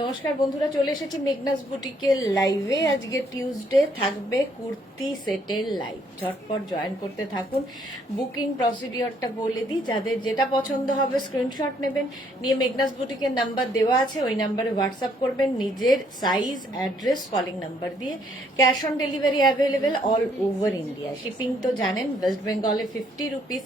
নমস্কার বন্ধুরা, চলে এসেছি মেঘনাস বুটিকের লাইভে। আজকে টিউসডে, থাকবে কুর্তি সেটের লাইভ। ঝটপট জয়েন করতে থাকুন। বুকিং প্রসিডিওরটা বলে দিই, যাদের যেটা পছন্দ হবে স্ক্রিনশট নেবেন, নিয়ে মেঘনাস বুটিকের নাম্বার দেওয়া আছে, ওই নাম্বারে হোয়াটসঅ্যাপ করবেন নিজের সাইজ, অ্যাড্রেস, কলিং নাম্বার দিয়ে। Cash on delivery available all over India. Shipping তো জানেন, ওয়েস্ট বেঙ্গলে 50 রুপিস,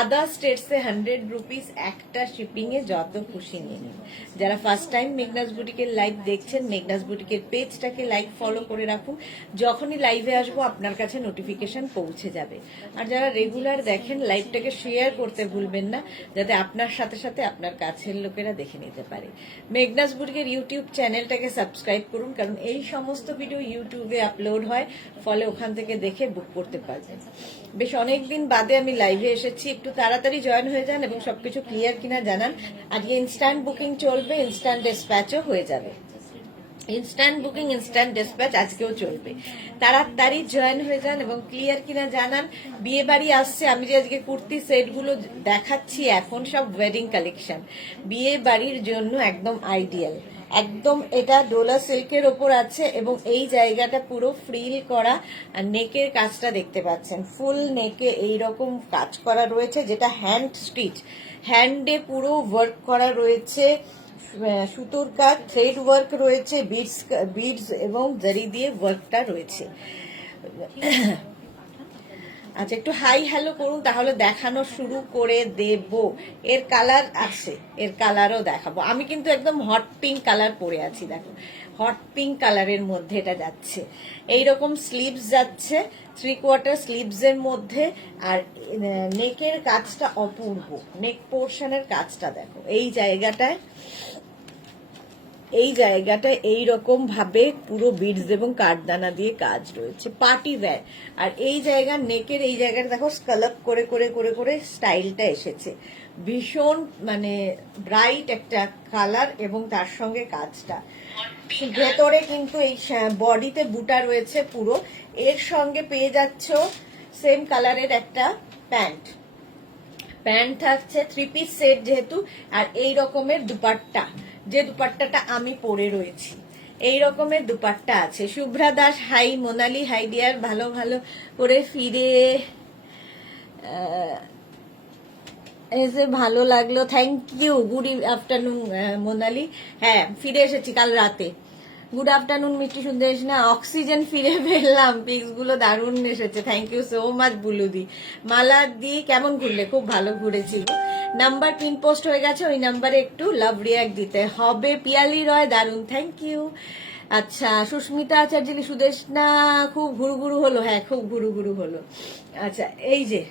আদার স্টেটসে 100 রুপিস। একটা শিপিংয়ে যত খুশি নিয়ে নিন। যারা ফার্স্ট টাইম মেঘনাস বুটিকের লাইভ দেখছেন, মেঘনাস বুটিকের পেজটাকে লাইক ফলো করে রাখুন। যখনই লাইভে আসবো আপনার কাছে নোটিফিকেশন পৌঁছে যাবে। আর যারা রেগুলার দেখেন, লাইভটাকে শেয়ার করতে ভুলবেন না, যাতে আপনার সাথে সাথে আপনার কাছের লোকেরা দেখে নিতে পারে। মেঘনাস বুটিকের ইউটিউব চ্যানেলটাকে সাবস্ক্রাইব করুন, কারণ এই সমস্ত ভিডিও ইউটিউবে আপলোড হয়, ফলে ওখান থেকে দেখে বুক করতে পারবেন। বেশ অনেকদিন বাদে আমি লাইভে এসেছি, একটু তাড়াতাড়ি জয়েন হয়ে যান এবং সবকিছু ক্লিয়ার কিনা জানান। আজকে ইনস্ট্যান্ট বুকিং চলবে, ইনস্ট্যান্ট ডিসপ্যাচও হয়ে যাবে। ইনস্ট্যান্ট বুকিং, ইনস্ট্যান্ট ডিসপ্যাচ আজকেও চলবে। তাড়াতাড়ি জয়েন হয়ে যান এবং ক্লিয়ার কিনা জানান। বিয়ে বাড়ি আসছে, আমি যে আজকে কুর্তি সেটগুলো দেখাচ্ছি এখন সব ওয়েডিং কালেকশন, বিয়ে বাড়ির জন্য একদম আইডিয়াল। একদম এটা ডোলা সিল্কের ওপর আছে এবং এই জায়গাটা পুরো ফ্রিল করা। আর নেকের কাজটা দেখতে পাচ্ছেন, ফুল নেকে এইরকম কাজ করা রয়েছে, যেটা হ্যান্ড স্টিচ, হ্যান্ডে পুরো ওয়ার্ক করা রয়েছে। সুতোর কাজ, থ্রেড ওয়ার্ক রয়েছে, বিডস এবং জারি দিয়ে ওয়ার্কটা রয়েছে। আচ্ছা, একটু হাই হ্যালো করুন, তাহলে দেখানো শুরু করে দেব। এর কালার আছে, এর কালারও দেখাবো। আমি কিন্তু একদম হট পিঙ্ক কালার পরে আছি, দেখো হট পিঙ্ক কালারের মধ্যে এটা যাচ্ছে। এইরকম স্লিভস যাচ্ছে, 3/4 স্লিভস এর মধ্যে। আর নেকের কাজটা অপূর্ব, নেক পোর্শনের কাজটা দেখো। এই জায়গাটা এইরকম ভাবে পুরো বিডস এবং কাঠদানা দিয়ে কাজ রয়েছে, পার্টি ওয়্যার। আর এই জায়গার নেকের এই জায়গাটা দেখো স্কালপ করে করে করে করে স্টাইলটা এসেছে। ভীষণ মানে ব্রাইট একটা কালার এবং তার সঙ্গে কাজটা। ভেতরে কিন্তু এই বডিতে বুটা রয়েছে পুরো। এর সঙ্গে পেয়ে যাচ্ছ সেম কালারের একটা প্যান্ট থাকছে, 3 পিস সেট যেহেতু। আর এই রকমের দুপাট্টা, যে দুপাট্টাটা আমি পরে রয়েছি, এই রকমের দুপাট্টা আছে। Shubhra Das hi, Monali hi dear, ভালো ভালো করে ফিরে এসে ভালো লাগলো, thank you. Good afternoon Monali. হ্যাঁ, ফিরে এসেছি কাল রাতে। গুড আফটারনুন মিষ্টি সুন্দর না, অক্সিজেন ফিরে পেলাম। পিক্স গুলো দারুণ এসেছে, থ্যাংক ইউ সো মাচ বুলুদি। মালা দি কেমন ঘুরলে? খুব ভালো ঘুরেছি। নাম্বার পিন পোস্ট হয়ে গেছে, ওই নাম্বারে একটু লাভ রিয়াক্ট দিতে হবে। পিয়ালি রয় দারুণ, থ্যাংক ইউ। আচ্ছা, সুস্মিতা আচার্য, সুদেশ না খুব ঘুরু হলো? হ্যাঁ, খুব ঘুরু হলো। আচ্ছা, এই যে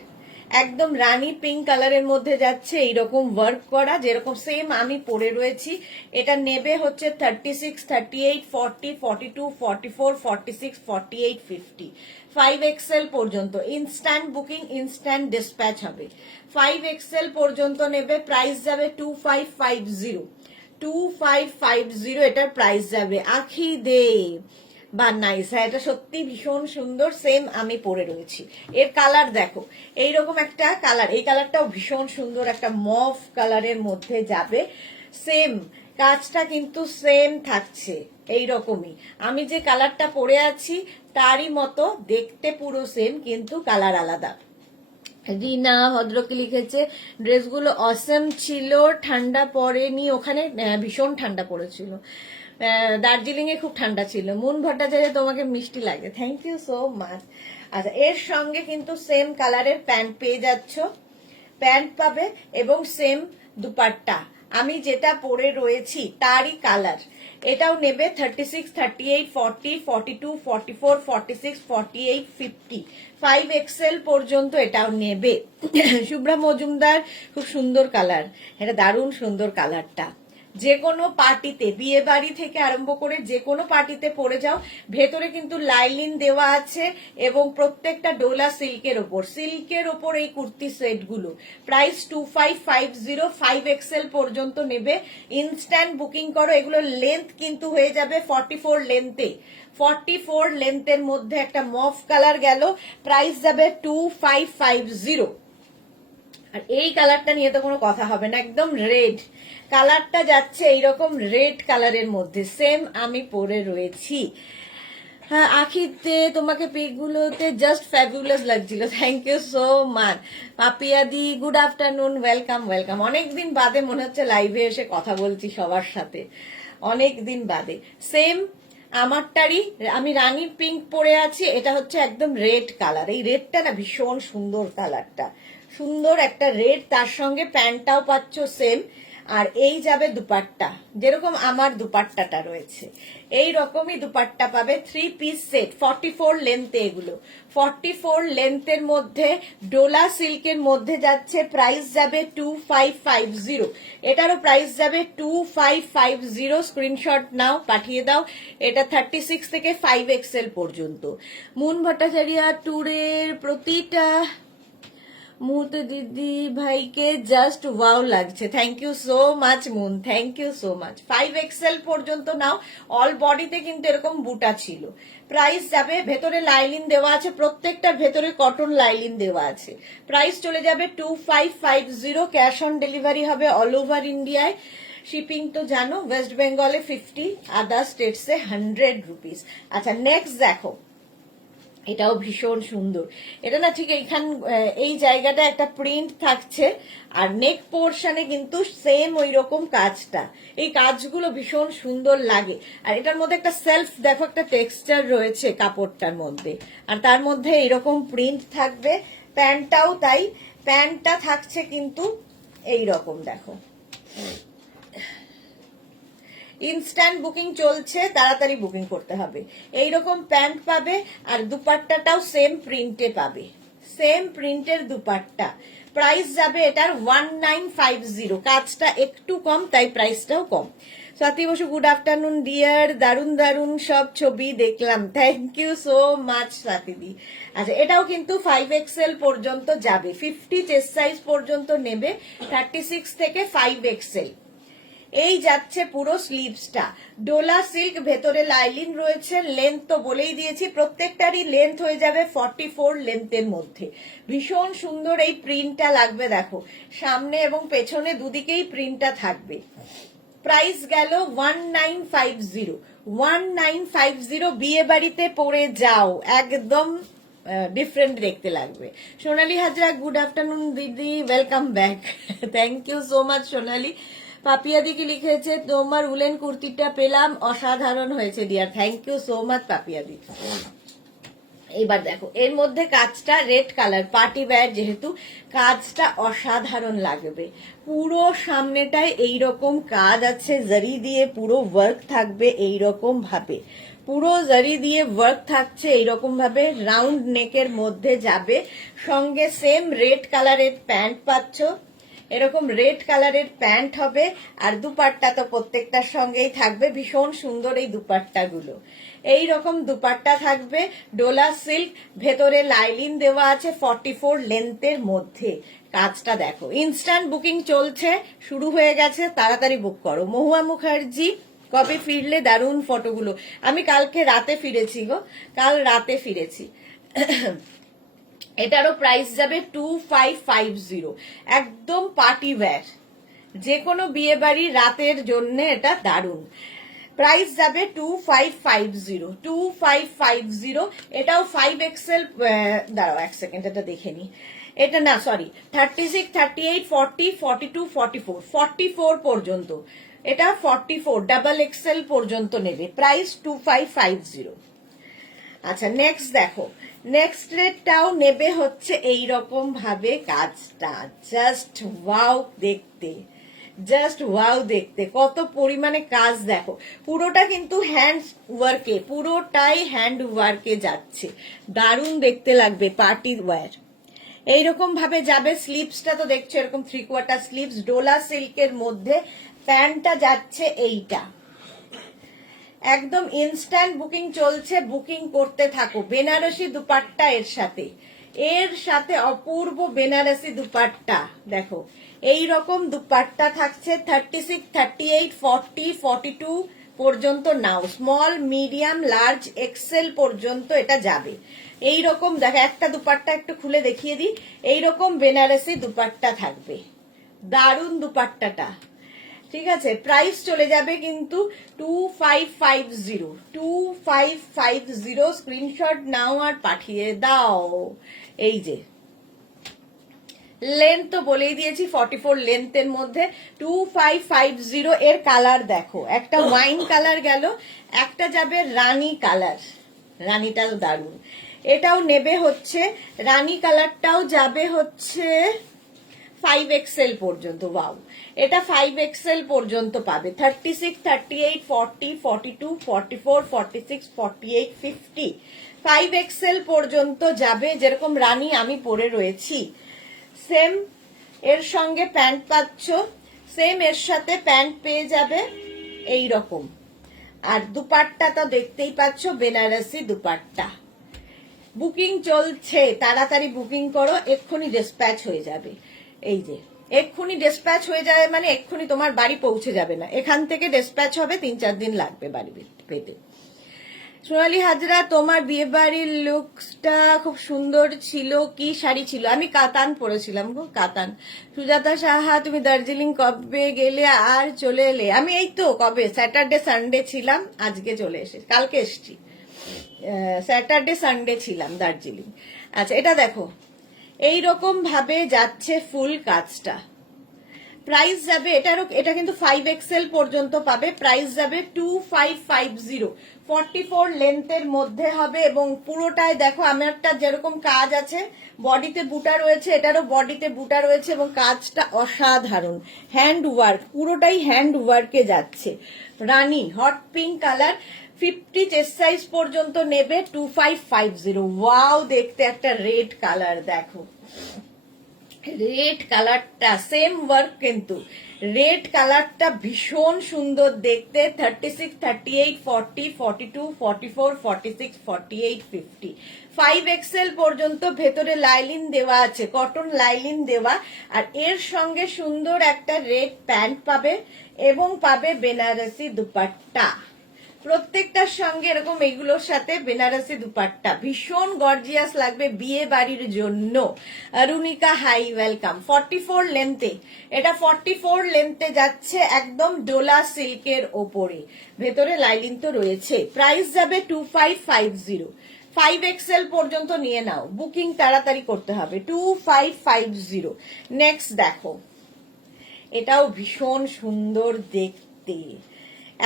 একদম রানী পিঙ্ক কালারের মধ্যে যাচ্ছে, এইরকম ওয়ার্ক করা, যেরকম সেম আমি পরে রয়েছি। এটা নেবে হচ্ছে 36, 38, 40, 42, 44, 46, 48, 50, 5XL পর্যন্ত। ইনস্ট্যান্ট বুকিং, ইনস্ট্যান্ট ডিসপ্যাচ হবে। 5XL পর্যন্ত নেবে, প্রাইস যাবে 2550। 2550 এটার প্রাইস যাবে। আখি দে বা নাইস, হ্যাঁ এটা সত্যি ভীষণ সুন্দর, সেম আমি পরে রয়েছি। এর কালার দেখো, এইরকম একটা কালার, এই কালারটাও ভীষণ সুন্দর, একটা মফ কালারের মধ্যে যাবে। সেম কাজটা কিন্তু সেম থাকছে, এইরকমই। আমি যে কালারটা পরে আছি তারই মতো দেখতে, পুরো সেম, কিন্তু কালার আলাদা। রিনা ভদ্রকে লিখেছে, ড্রেসগুলো অসম ছিল, ঠান্ডা পড়েনি ওখানে? ভীষণ ঠান্ডা পড়েছিল, দার্জিলিং এ খুব ঠান্ডা ছিল। মুন ভট্টাচার্য, তোমাকে মিষ্টি লাগে, থ্যাংক ইউ সো মাচ। আচ্ছা, এর সঙ্গে কিন্তু সেম কালারের প্যান্ট পেয়ে যাচ্ছ, প্যান্ট পাবে এবং সেম দুপাট্টা। আমি যেটা পরে রয়েছি তারই কালার। এটাও নেবে 36, 38, 40, 42, 44, 46, 48, 50, 5XL পর্যন্ত এটাও নেবে। শুভ্রা মজুমদার, খুব সুন্দর কালার, এটা দারুণ সুন্দর কালারটা। যে কোনো পার্টিতে, বিয়ে বাড়ি থেকে আরম্ভ করে যে কোনো পার্টিতে পরে যাও। ভেতরে কিন্তু লাইলিন দেওয়া আছে এবং প্রত্যেকটা ডোলা সিল্কের ওপর এই কুর্তি সেটগুলো। প্রাইস 2550, 5XL পর্যন্ত নেবে। ইনস্ট্যান্ট বুকিং করো। এগুলো লেন্থ কিন্তু হয়ে যাবে 44 লেন্থে। 44 লেন্থের মধ্যে একটা মফ কালার গেল, প্রাইস যাবে 2550। আর এই কালারটা নিয়ে তো কোনো কথা হবে না, একদম রেড কালারটা যাচ্ছে এইরকম রেড কালারের মধ্যে, সেম আমি পরে রয়েছি। হ্যাঁ আখিতে তোমাকে পিকগুলোতে জাস্ট ফ্যাবুলাস লাগছিল, থ্যাংক ইউ সো মাচ। পাপিয়াদি গুড আফটারনুন, ওয়েলকাম ওয়েলকাম। অনেকদিন বাদে মনে হচ্ছে লাইভে এসে কথা বলছি সবার সাথে, অনেক দিন বাদে। সেম আমারটারই, আমি রানী পিঙ্ক পরে আছি, এটা হচ্ছে একদম রেড কালার। এই রেডটা না ভীষণ সুন্দর কালারটা, সুন্দর একটা রেড, তার সঙ্গে প্যান্টটাও পাচ্ছ সেম। আর এই যাবে দুপাট্টা, যেরকম আমার দুপাট্টাটা রয়েছে এই রকমই দুপাট্টা পাবে। 3 পিস সেট, 44 লেন্থে, এগুলো 44 লেন্থের মধ্যে ডোলা সিল্কের মধ্যে যাচ্ছে। প্রাইস যাবে 2550, এটারও প্রাইস যাবে 2550। স্ক্রিনশট নাও, পাঠিয়ে দাও। এটা 36 থেকে 5XL পর্যন্ত। মুন ভট্টাচার্য ট্যুরের প্রতিটা মুহূর্তে দিদি ভাইকে জাস্ট ওয়াও লাগছে, thank you so much Moon, thank you so much. 5XL পর্যন্ত নাও, অল বডিতে কিন্তু এরকম বুটা ছিল। প্রাইস যাবে, ভেতরে লাইলিন দেওয়া আছে, প্রত্যেকটার ভেতরে কটন লাইলিন দেওয়া আছে। প্রাইস চলে যাবে 2550। ক্যাশ অন ডেলিভারি হবে অল ওভার ইন্ডিয়ায়। শিপিং তো জানো, ওয়েস্ট বেঙ্গলে 50, আদার স্টেটসে 100 রুপিস। আচ্ছা নেক্সট দেখো, এটাও ভীষণ সুন্দর। এটা না ঠিক এইখান এই জায়গাটা একটা প্রিন্ট থাকছে, আর নেক পোর্শনে কিন্তু সেম ওই রকম কাজটা। এই কাজগুলো ভীষণ সুন্দর লাগে। আর এটার মধ্যে একটা সেলফ দেখো, একটা টেক্সচার রয়েছে কাপড়টার মধ্যে, আর তার মধ্যে এইরকম প্রিন্ট থাকবে। প্যান্টটাও তাই, প্যান্টটা থাকছে কিন্তু এই রকম দেখো। ইনস্ট্যান্ট বুকিং চলছে, তাড়াতাড়ি বুকিং করতে হবে। এইরকম প্যান্ট পাবে, আর দুপাট্টাটাও সেম প্রিন্টে পাবে, সেম প্রিন্টের দুপাট্টা। প্রাইস যাবে এটার 1950। কাজটা একটু কম, তাই প্রাইসটাও কম। Swati Basu good afternoon dear, দারুন দারুন সব ছবি দেখলাম, থ্যাংক ইউ সো মাচ স্বাতিদি। আচ্ছা এটাও কিন্তু 5XL পর্যন্ত যাবে, 50 চেস্ট সাইজ পর্যন্ত নেবে, 36 থেকে 5XL। এই যাচ্ছে পুরো স্লিভসটা, ডোলা সিল্ক, ভেতরে লাইলিন রয়েছে। লেন্থ তো বলেই দিয়েছি, প্রত্যেকটারই লেন্থ হয়ে যাবে 44 লেন্থের মধ্যে। ভীষণ সুন্দর এই প্রিন্টটা লাগবে, দেখো সামনে এবং পেছনে দুদিকেই প্রিন্টটা থাকবে। প্রাইস গেল 1950। 1950 বিয়ে বাড়িতে পরে যাও, একদম ডিফারেন্ট দেখতে লাগবে। সোনালী হাজরা গুড আফটারনুন দিদি, welcome back, thank you so much Sonali. পাপিয়াদি কি লিখেছে, তোমার উলেন কুর্তিটা পেলাম, অসাধারণ হয়েছে dear, thank you so much পাপিয়াদি। এবার দেখো এর মধ্যে কাজটা রেড কালার, পার্টি ওয়্যার যেহেতু, কাজটা অসাধারণ লাগবে। পুরো সামনেটায় এইরকম কাজ আছে, জারি দিয়ে পুরো ওয়ার্ক থাকবে এইরকম ভাবে, পুরো জারি দিয়ে ওয়ার্ক থাকছে এইরকম ভাবে, রাউন্ড নেকের মধ্যে যাবে। সঙ্গে সেম রেড কালারের প্যান্ট পাচ্ছ, এরকম রেড কালারের প্যান্ট হবে। আর দুপাট্টা তো প্রত্যেকটার সঙ্গেই থাকবে, ভীষণ সুন্দর এই দুপাট্টাগুলো। এই রকম দুপাট্টা থাকবে, ডোলা সিল্ক, ভেতরে লাইলিন দেওয়া আছে 44 লেন্থের মধ্যে। কাজটা দেখো, ইনস্ট্যান্ট বুকিং চলছে, শুরু হয়ে গেছে, তাড়াতাড়ি বুক করো। মহুয়া মুখার্জি কবে ফিরলে, দারুণ ফটোগুলো। আমি কালকে রাতে ফিরেছি গো, কাল রাতে ফিরেছি। এটারও প্রাইস যাবে 2550, একদম পার্টি ওয়্যার, যে কোনো বিয়ে বাড়ি রাতের জন্য এটা দারুণ। প্রাইস যাবে 2550, 2550। এটাও 5XL, দাঁড়াও এক সেকেন্ড এটা দেখে নি, এটা না সরি 36, 38, 40, 42, 44, 44 পর্যন্ত, এটা 44 ডাবল XL পর্যন্ত নেবে। প্রাইস 2550। আচ্ছা নেক্সট দেখো, নেক্সট রেটটাও নেবে হচ্ছে এইরকম ভাবে, কাজটা জাস্ট ওয়াও দেখতে, জাস্ট ওয়াও দেখতে, কত পরিমাণে কাজ দেখো। পুরোটা কিন্তু হ্যান্ড ওয়ার্কে, পুরোটাই হ্যান্ড ওয়ার্কে যাচ্ছে, দারুণ দেখতে লাগবে পার্টি ওয়্যার। এইরকম ভাবে যাবে। স্লিভসটা তো দেখছো এরকম 3/4 স্লিভস, ডোলা সিল্কের মধ্যে। প্যান্টটা যাচ্ছে এইটা, একদম ইনস্ট্যান্ট বুকিং চলছে, বুকিং করতে থাকো। বেনারসি দুপাট্টা এর সাথে, এর সাথে অপূর্ব বেনারসি দুপাট্টা দেখো, এই রকম দুপাট্টা থাকছে 36, 38, 40, 42 পর্যন্ত নাও, স্মল, মিডিয়াম, লার্জ, XL পর্যন্ত এটা যাবে। এইরকম দেখো, একটা দুপাট্টা একটু খুলে দেখিয়ে দিই, এইরকম বেনারসি দুপাট্টা থাকবে, দারুন দুপাট্টাটা। ঠিক আছে, প্রাইস চলে যাবে কিন্তু 2550 স্ক্রিনশট নাও আর পাঠিয়ে দাও। এই যে লেন্থ তো বলেই দিয়েছি 44 লেন্থের মধ্যে 2550 এর কালার দেখো, একটা ওয়াইন কালার গেল, একটা যাবে রানী কালার, রানীটাও দারুন, এটাও নেবে হচ্ছে রানী কালারটাও যাবে হচ্ছে 5XL পর্যন্ত। ওয়াও, এটা 5XL পর্যন্ত পাবে, 36, 38, 40, 42, 44, 46, 48, 50, 5XL পর্যন্ত যাবে। যেরকম রানী আমি পরে রয়েছি, সেম এর সঙ্গে প্যান্ট পাচ্ছ, সেম এর সাথে প্যান্ট পেয়ে যাবে এই রকম। আর দুপাট্টা তো দেখতেই পাচ্ছ, বেনারসি দুপাট্টা। বুকিং চলছে, তাড়াতাড়ি বুকিং করো, এক্ষুনি ডিসপ্যাচ হয়ে যাবে। এই যে এক্ষুনি ডিসপ্যাচ হয়ে যাবে মানে এক্ষুনি তোমার বাড়ি পৌঁছে যাবে না, এখান থেকে ডিসপ্যাচ হবে, 3-4 দিন লাগবে বাড়ি পেতে। সোনালী হাজরা, তোমার বিয়ে বাড়ির লুকসটা খুব সুন্দর ছিল, কি শাড়ি ছিল? আমি কাতান পরেছিলাম গো, কাতান। সুজাতা সাহা, তুমি দার্জিলিং কবে গেলে আর চলে এলে? আমি এই তো কবে স্যাটারডে সানডে ছিলাম, আজকে চলে এসেছি, কালকে এসেছি, স্যাটারডে সানডে ছিলাম দার্জিলিং। আচ্ছা, এটা দেখো এইরকম ভাবে যাচ্ছে ফুল কাজটা, প্রাইস যাবে এটা কিন্তু 5XL পর্যন্ত পাবে, প্রাইস যাবে 2550, 44 লেন্থের মধ্যে হবে। এবং পুরোটায় দেখো আমারটা যেরকম কাজ আছে, বডিতে বুটা রয়েছে, এটারও বডিতে বুটা রয়েছে, এবং কাজটা অসাধারণ, হ্যান্ড ওয়ার্ক, পুরোটাই হ্যান্ড ওয়ার্কে যাচ্ছে। রানী hot pink colour, 50 chest size পর্যন্ত নেবে 2550। ওয়াও, দেখতে একটা রেড কালার দেখো, রেড কালারটা সেম ওয়ার্ক, কিন্তু রেড কালারটা ভীষণ সুন্দর দেখতে। 36, 38, 40, 42, 44, 46, 48, 50, 5XL পর্যন্ত ভেতরে লাইলিন দেওয়া আছে, কটন লাইলিন দেওয়া। আর এর সঙ্গে সুন্দর একটা রেড প্যান্ট পাবে এবং পাবে বেনারসি দুপাট্টা, প্রত্যেকটার সঙ্গে এরকম এইগুলোর সাথে বেনারসি দুপাট্টা, ভীষণ গর্জিয়াস লাগবে বিয়ে বাড়ির জন্য। Arunika, hi welcome. 44 লেন্থে, এটা 44 লেন্থে যাচ্ছে, একদম ডোলা সিল্কের ওপরে, ভেতরে লাইলিন তো রয়েছে। প্রাইস যাবে 2550, 5XL পর্যন্ত নিয়ে নাও, বুকিং তাড়াতাড়ি করতে হবে, 2550। নেক্সট দেখো, এটাও ভীষণ সুন্দর দেখতে,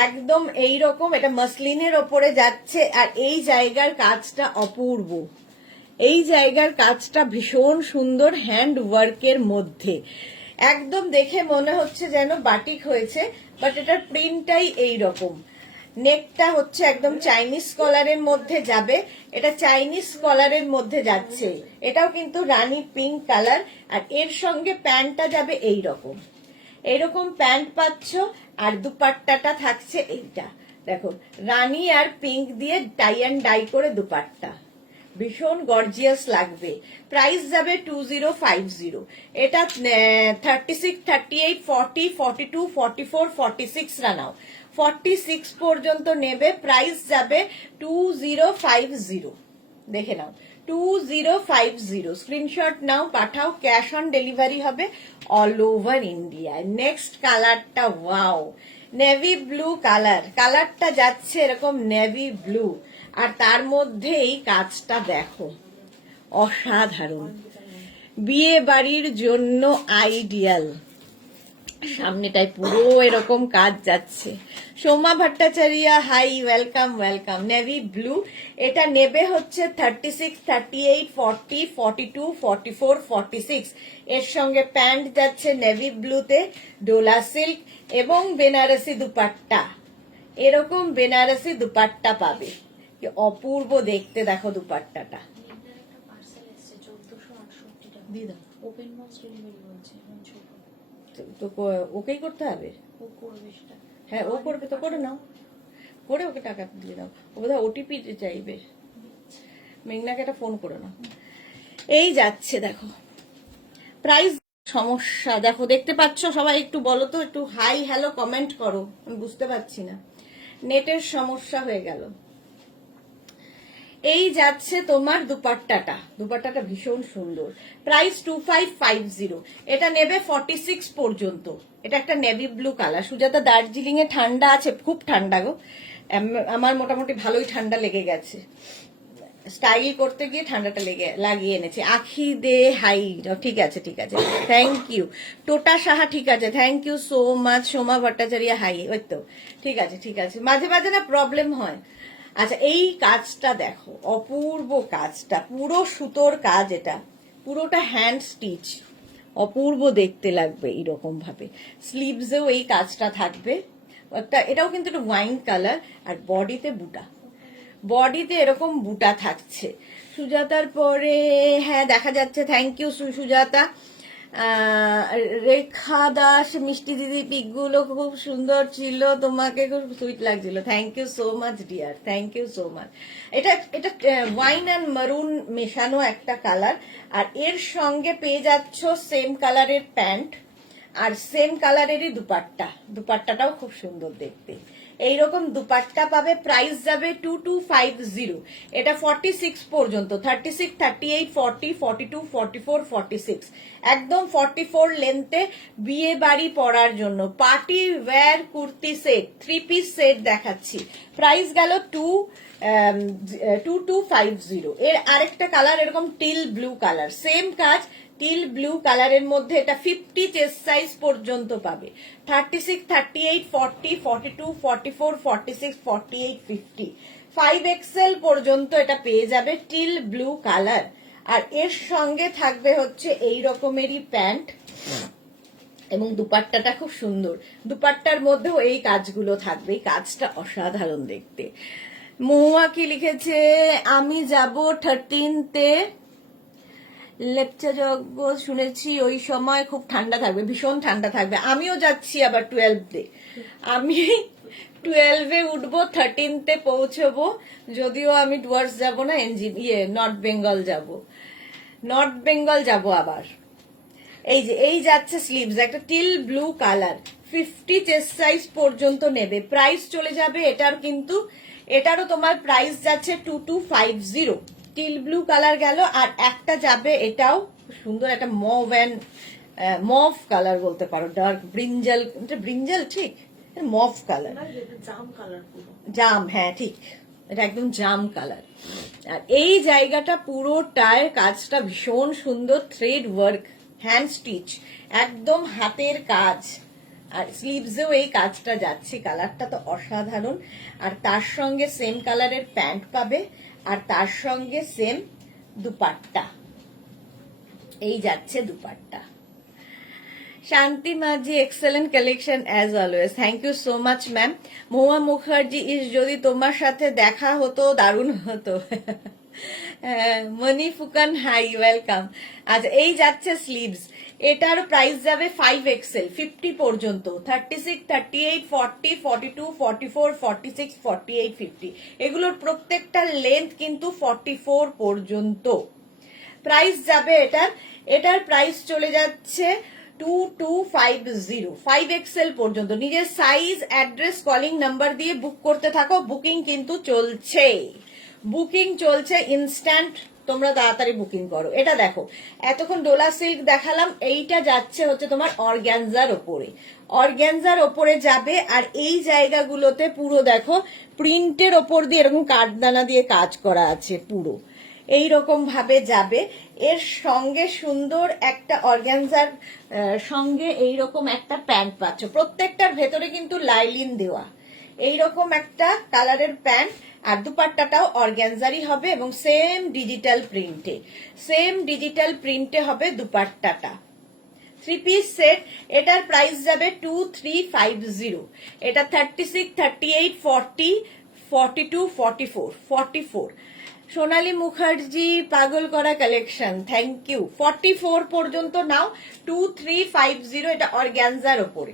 একদম এইরকম, এটা মাসলিনের ওপরে যাচ্ছে। আর এই জায়গার কাজটা অপূর্ব, এই জায়গার কাজটা ভীষণ সুন্দর, হ্যান্ড ওয়ার্কের মধ্যে, একদম দেখে মনে হচ্ছে যেন বাটিক হয়েছে, বাট এটার প্রিন্টটাই এইরকম। নেকটা হচ্ছে একদম চাইনিজ কলারের মধ্যে যাবে, এটা চাইনিজ কলারের মধ্যে যাচ্ছে, এটাও কিন্তু রানী পিঙ্ক কালার। আর এর সঙ্গে প্যান্টটা যাবে এইরকম, এইরকম প্যান্ট পাচ্ছ। আর দুপাট্টাটা থাকছে এইটা দেখো, রানী আর পিঙ্ক দিয়ে টাই অ্যান্ড ডাই করে দুপাট্টা, ভীষণ গর্জিয়াস লাগবে। প্রাইস যাবে 2050, এটা 36, 38, 40, 42, 44, 46 রানাও, 46 পর্যন্ত নেবে, প্রাইস যাবে 2050। দেখে নাও, 2050, স্ক্রিনশট নাও, পাঠাও, ক্যাশ অন ডেলিভারি হবে অল ওভার ইন্ডিয়া। নেক্সট কালারটা, ওয়াও, নেভি ব্লু কালার, কালারটা যাচ্ছে এরকম নেভি ব্লু, আর তার মধ্যে এই কাজটা দেখো, অসাধারণ, বিয়ে বাড়ির জন্য আইডিয়াল। সামনেটায় পুরো এরকম কাজ যাচ্ছে। Soma Bhattacharya, hi welcome welcome. Navy blue, এটা নেবে হচ্ছে 36, 38, 40, 42, 44, 46, এর সঙ্গে প্যান্ট যাচ্ছে নেভি ব্লুতে, ডোলা সিল্ক এবং বেনারসি দুপাট্টা, এরকম বেনারসি দুপাট্টা পাবে, কি অপূর্ব দেখতে দেখো দুপাট্টাটা। দিদা ওপেন বক্স ডেলিভারি বলছে, তো ওকেই করতে হবে, ও করবে সেটা। হ্যাঁ ও করবে তো করে নাও, করে ওকে টাকা দিয়ে দাও, ও বোধহয় ওটিপি চাইবে, মেঘনাকে একটা ফোন করে নাও। এই যাচ্ছে দেখো, প্রাইস সমস্যা দেখো, দেখতে পাচ্ছ সবাই? একটু বলো তো, একটু হাই হ্যালো কমেন্ট করো, আমি বুঝতে পারছি না, নেটের সমস্যা হয়ে গেল। এই যাচ্ছে তোমার দুপাট্টাটা ভীষণ সুন্দর, প্রাইস 2550। এটা নেবে 46 পর্যন্ত। এটা একটা navy blue colour. Sujata, Darjeeling এ ঠান্ডা আছে, খুব ঠান্ডা গো। আমার মোটামুটি ভালোই ঠান্ডা লেগে গেছে, স্টাইল করতে গিয়ে ঠান্ডাটা লাগিয়ে এনেছি। আখি দে হাই, ঠিক আছে ঠিক আছে, থ্যাংক ইউ। টোটা সাহা, ঠিক আছে, thank you so much. Soma Bhattacharya, hi. ওই তো ঠিক আছে ঠিক আছে, মাঝে মাঝে না প্রবলেম হয়। আচ্ছা, এই কাজটা দেখো, অপূর্ব কাজটা, পুরো সুতোর কাজ, এটা পুরোটা হ্যান্ড স্টিচ, অপূর্ব দেখতে লাগবে এইরকম ভাবে। স্লিভসেও এই কাজটা থাকবে একটা, এটাও কিন্তু একটু ওয়াইন কালার, আর বডিতে এরকম বুটা থাকছে। সুজাতার পরে, হ্যাঁ দেখা যাচ্ছে, থ্যাংক ইউ সুজাতা। রেখা দাস, মিষ্টি দিদি, পিকগুলো খুব সুন্দর ছিল, তোমাকে খুব সুইট লাগছিল, thank you so much dear, thank you so much. এটা এটা ওয়াইন অ্যান্ড মারুন মেশানো একটা কালার, আর এর সঙ্গে পেয়ে যাচ্ছ সেম কালারের প্যান্ট আর সেম কালারেরই দুপাট্টাটাও খুব সুন্দর দেখতে। এইরকম দুপাট্টা পাবে, প্রাইস যাবে 2250। এটা 46 পর্যন্ত, 36, 38, 40, 42, 44, 46, একদম 44 লেন্থে বিয়ে বাড়ি পরার জন্য party wear kurti set, 3 piece set দেখাচ্ছি। প্রাইস গেল 2250। এর আরেকটা কালার এরকম টিল ব্লু কালার, সেম কাজ, টিল ব্লু কালারের মধ্যে। এটা 50 চেস্ট সাইজ পর্যন্ত পাবে, 36, 38, 40, 42, 44, 46, 48, 50, 5XL পর্যন্ত এটা পেয়ে যাবে, টিল ব্লু কালার। আর এর সঙ্গে থাকবে হচ্ছে এই রকমেরই প্যান্ট, এবং দুপাট্টাটা খুব সুন্দর। দুপাট্টার মধ্যেও এই কাজগুলো থাকবে, এই কাজটা অসাধারণ দেখতে। মহুয়া কি লিখেছে, আমি যাব 13তে লেপচা যজ্ঞ, শুনেছি ওই সময় খুব ঠান্ডা থাকবে, ভীষণ ঠান্ডা থাকবে। আমিও যাচ্ছি আবার 12 আমি 12 উঠবো, 13তে পৌঁছবো। যদিও আমি ডুয়ার্স যাব না, নর্থ বেঙ্গল যাব আবার। এই যাচ্ছে স্লিভস, একটা teal blue colour, 50 chest size পর্যন্ত নেবে, প্রাইস চলে যাবে এটার, কিন্তু এটারও তোমার প্রাইস যাচ্ছে 2250। টিল ব্লু কালার গেল, আর একটা যাবে, এটাও সুন্দর, একটা মভ কালার বলতে পারো, ডার্ক ব্রিঞ্জাল ঠিক, মভ কালার, জাম কালার পুরো, জাম, হ্যাঁ ঠিক, এটা একদম জাম কালার। আর এই জায়গাটা পুরোটায় কাজটা ভীষণ সুন্দর, থ্রেড ওয়ার্ক, হ্যান্ড স্টিচ, একদম হাতের কাজ। আর স্লিভসেও এই কাজটা যাচ্ছে, কালারটা তো অসাধারণ। আর তার সঙ্গে সেম কালারের প্যান্ট পাবে, আর তার সঙ্গে সেম দুপাট্টা, এই যাচ্ছে dupatta. Shanti Majhi, excellent collection as always, thank you so much ma'am. Mahua Mukherjee, যদি তোমার সাথে দেখা হতো দারুণ হতো। Moni Phukan, hi, welcome. আচ্ছা, এই যাচ্ছে স্লিভস, এটার প্রাইস যাবে 5XL, 50 পর্যন্ত, 36, 38, 40, 42, 44, 46, 48, 50, এগুলোর প্রত্যেকটা লেন্থ কিন্তু 44 পর্যন্ত। প্রাইস যাবে এটার প্রাইস চলে যাচ্ছে 2250, 5XL পর্যন্ত। নিজের সাইজ, অ্যাড্রেস, কলিং নাম্বার দিয়ে বুক করতে থাকো, বুকিং কিন্তু চলছে ইনস্ট্যান্ট, তোমরা তাড়াতাড়ি বুকিং করো। এটা দেখো, এতক্ষণ ডোলা সিল্ক দেখালাম, এইটা যাচ্ছে হচ্ছে তোমার অর্গ্যানজার ওপরে যাবে। আর এই জায়গাগুলোতে পুরো দেখো প্রিন্টের ওপর দিয়ে এরকম কাঠদানা দিয়ে কাজ করা আছে, পুরো এইরকম ভাবে যাবে। এর সঙ্গে সুন্দর একটা অর্গ্যানজার সঙ্গে এইরকম একটা প্যান্ট পাচ্ছ, প্রত্যেকটার ভেতরে কিন্তু লাইলিন দেওয়া, এইরকম একটা কালারের প্যান্ট। আর দুপাট্টাটাও অর্গ্যানজারই হবে, এবং সেম ডিজিটাল প্রিন্টে হবে দুপাট্টাটা। 3 পিস সেট, এটার প্রাইস যাবে 2350। এটা 36, 38, 40, 42, 44। সোনালী মুখার্জি, পাগল করা কালেকশন, থ্যাংক ইউ। 44 পর্যন্ত নাও, 2350, এটা অর্গ্যানজার ওপরে।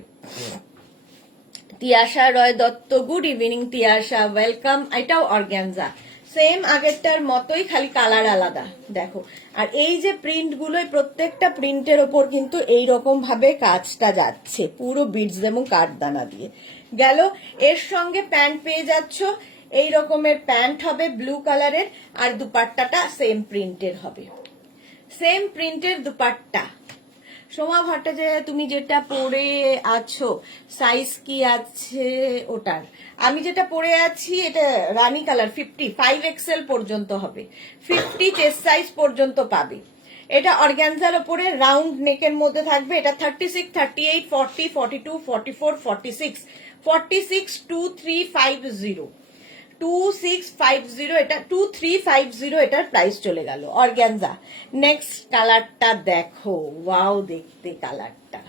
Tiyasha Roy Dutta, good evening Tiyasha, welcome. এটাও অর্গ্যানজা, সেম আগেরটার মতোই, খালি কালার আলাদা দেখো। আর এই যে প্রিন্ট গুলো, প্রত্যেকটা প্রিন্টের ওপর কিন্তু এইরকম ভাবে কাজটা যাচ্ছে, পুরো বিডস এবং কাঠদানা দিয়ে গেল। এর সঙ্গে প্যান্ট পেয়ে যাচ্ছ, এই রকমের প্যান্ট হবে ব্লু কালারের, আর দুপাট্টাটা সেম প্রিন্টের হবে, সেম প্রিন্টের দুপাট্টা। সোমা ভট্টাচার্য, তুমি যেটা পরে আছো সাইজ কি আছে ওটার? আমি যেটা পরে আছি এটা রানী কালার, 55XL পর্যন্ত হবে, 50 চেস্ট সাইজ পর্যন্ত পাবে। এটা অর্গানজার ওপরে রাউন্ড নেকের মধ্যে থাকবে। এটা 36, 38, 40, 42, 44, 46, 46, 2350, 2650, এটা 2350, এটার প্রাইস চলে গেল অর্গানজা। নেক্সট কালারটা দেখো, ওয়াও দেখতে কালারটা,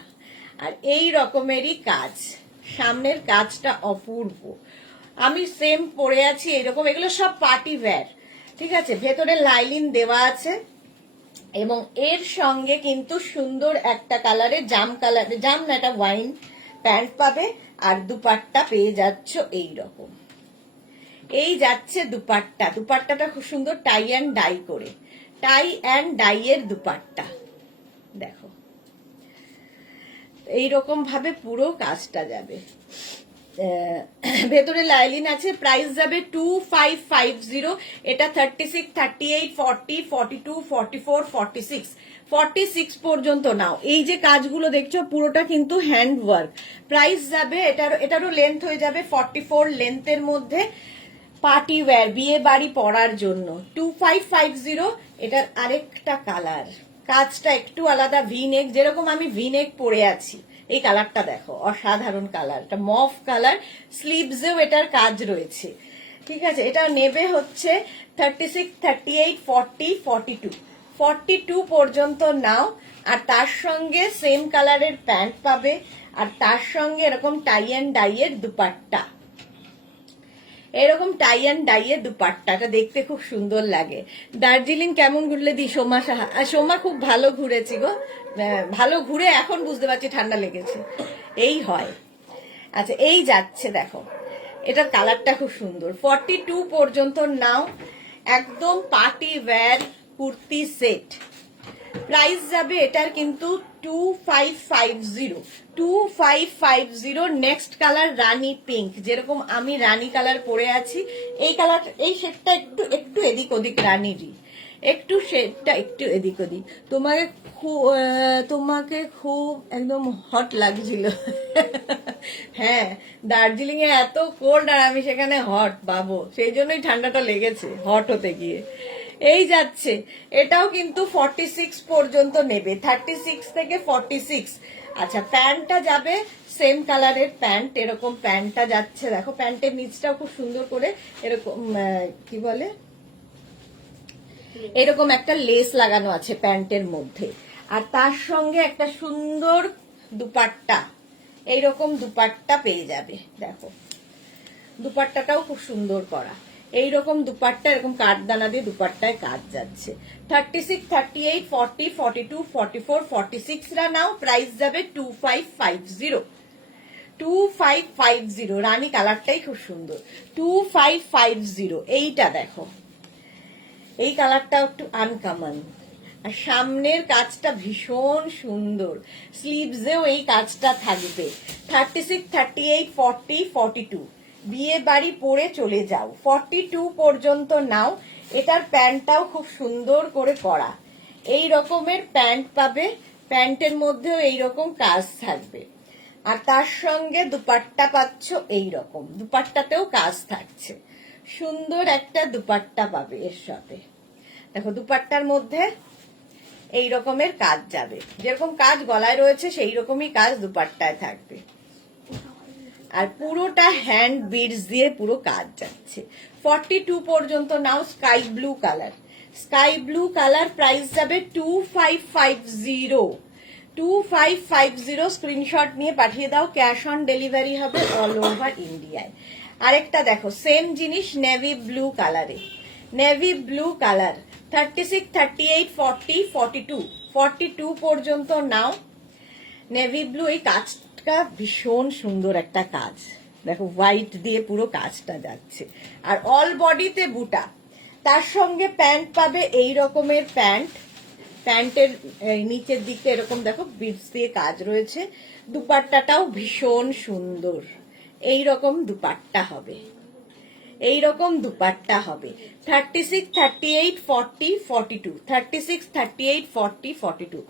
আর এই রকমেরই কাজ, সামনের কাজটা অপূর্ব। আমি সেম পরে আছি এরকম, এগুলো সব পার্টি ওয়্যার, ঠিক আছে। ভেতরে লাইলিন দেওয়া আছে এবং এর সঙ্গে কিন্তু সুন্দর একটা কালারে জাম কালারে, জাম না এটা ওয়াইন প্যান্ট পাবে, আর দুপাট্টা পেয়ে যাচ্ছ এই রকম। এই যাচ্ছে দুপাট্টা, দুপাট্টাটা খুব সুন্দর টাই অ্যান্ড ডাই করে, টাই অ্যান্ড ডাই এর দুপাট্টা দেখো, এইরকম ভাবে পুরো কাজটা যাবে। ভেতরে লাইলিন আছে, প্রাইস যাবে 2550। এটা 36, 38, 40, 42, 44, 46, 46 পর্যন্ত নাও। এই যে কাজগুলো দেখছো পুরোটা কিন্তু হ্যান্ড ওয়ার্ক। প্রাইস যাবে এটারও লেন্থ হয়ে যাবে 44 লেন্থের মধ্যে, পার্টি ওয়্যার বিয়ে বাড়ি পরার জন্য 2550। এটার আরেকটা কালার, কাজটা একটু আলাদা, ভিনেক, যেরকম আমি ভিনেক পরে আছি। এই কালারটা দেখো, অসাধারণ কালার, এটা মফ কালার, স্লিভসেও এটার কাজ রয়েছে, ঠিক আছে। এটা নেবে হচ্ছে 36, 38, 40, 42, 42 পর্যন্ত নাও। আর তার সঙ্গে সেম কালারের প্যান্ট পাবে, আর তার সঙ্গে এরকম টাই অ্যান্ড ডাই এর দুপাট্টা, এরকম টাই অ্যান্ড ডাই এর দুপাট্টাটা দেখতে খুব সুন্দর লাগে। দার্জিলিং কেমন ঘুরলে দি? সোমা সাহা, সোমা খুব ভালো ঘুরেছি গো, ভালো ঘুরে এখন বুঝতে পারছি ঠান্ডা লেগেছে, এই হয়। আচ্ছা, এই যাচ্ছে দেখো, এটার কালারটা খুব সুন্দর, 42 পর্যন্ত নাও, একদম party wear kurti set. Price যাবে এটার কিন্তু 2550, 2550। নেক্সট কালার রানী পিঙ্ক, যেরকম আমি রানী কালার পরে আছি, এই কালার, এই শেডটা একটু একটু এদিক ওদিক রানীরই, একটু শেডটা একটু এদিক ওদিক। তোমাকে খুব একদম হট লাগছিল। হ্যাঁ, দার্জিলিং এ এত কোল্ড আর আমি সেখানে হট পাবো, সেই জন্যই ঠান্ডাটা লেগেছে হট হতে গিয়ে। এই যাচ্ছে, এটাও কিন্তু 46 পর্যন্ত নেবে, 36 থেকে 46। আচ্ছা, প্যান্টটা যাবে সেম কালারের প্যান্ট, এরকম প্যান্টটা যাচ্ছে দেখো, প্যান্টের নিচটাও খুব সুন্দর করে এরকম কি বলে, এরকম একটা লেস লাগানো আছে প্যান্টের মধ্যে, আর তার সঙ্গে একটা সুন্দর দুপাট্টা, এইরকম দুপাট্টা পেয়ে যাবে দেখো, দুপাট্টাটাও খুব সুন্দর করা, এইরকম দুপাট্টা, এরকম কাঠদানা দিয়ে দুপাট্টায় কাজ যাচ্ছে। 36, 38, 40, 42, 44, 46 রা নাও, প্রাইস যাবে 2550, 2550। রানী কালারটাই খুব সুন্দর, 2550। এইটা দেখো, এই কালারটা একটু আনকমন, আর সামনের কাজটা ভীষণ সুন্দর, স্লিভসেও এই কাজটা থাকবে। 36, 38, 40, 42, বিয়ে বাড়ি পরে চলে যাও, 42 পর্যন্ত নাও। এটার প্যান্টটাও খুব সুন্দর করে করা, এই রকমের প্যান্ট পাবে, প্যান্টের মধ্যেও এইরকম কাজ থাকবে, আর তার সঙ্গে দুপাট্টা পাচ্ছ এই রকম, দুপাট্টাতেও কাজ থাকছে, সুন্দর একটা দুপাট্টা পাবে এর সাথে। দেখো, দুপাট্টার মধ্যে এই রকমের কাজ যাবে, যেরকম কাজ গলায় রয়েছে সেই রকমই কাজ দুপাট্টায় থাকবে, আর পুরোটা হ্যান্ড বিডস দিয়ে পুরো কাজ যাচ্ছে। 42 পর্যন্ত নাও। Sky blue colour, sky blue colour, price যাবে 2550, 2550। স্ক্রিনশট নিয়ে পাঠিয়ে দাও, ক্যাশ অন ডেলিভারি হবে অল ওভার ইন্ডিয়ায়। আরেকটা দেখো, সেম জিনিস নেভি ব্লু কালারে, নেভি ব্লু কালার, 36, 38, 40, 42, 42 পর্যন্ত নাও। নেভি ব্লু, এই কাজটা ভীষণ সুন্দর একটা কাজ দেখো, হোয়াইট দিয়ে পুরো কাজটা যাচ্ছে, আর অল বডিতে বুটা, তার সঙ্গে প্যান্ট পাবে এই রকমের প্যান্ট, প্যান্টের নিচের দিকে এরকম দেখো বিটস দিয়ে কাজ রয়েছে, দুপাট্টাটাও ভীষণ সুন্দর, এই রকম দুপাট্টা হবে, এইরকম দুপাট্টা হবে 36, 38, 40, 42, 36, 38, 40, 42।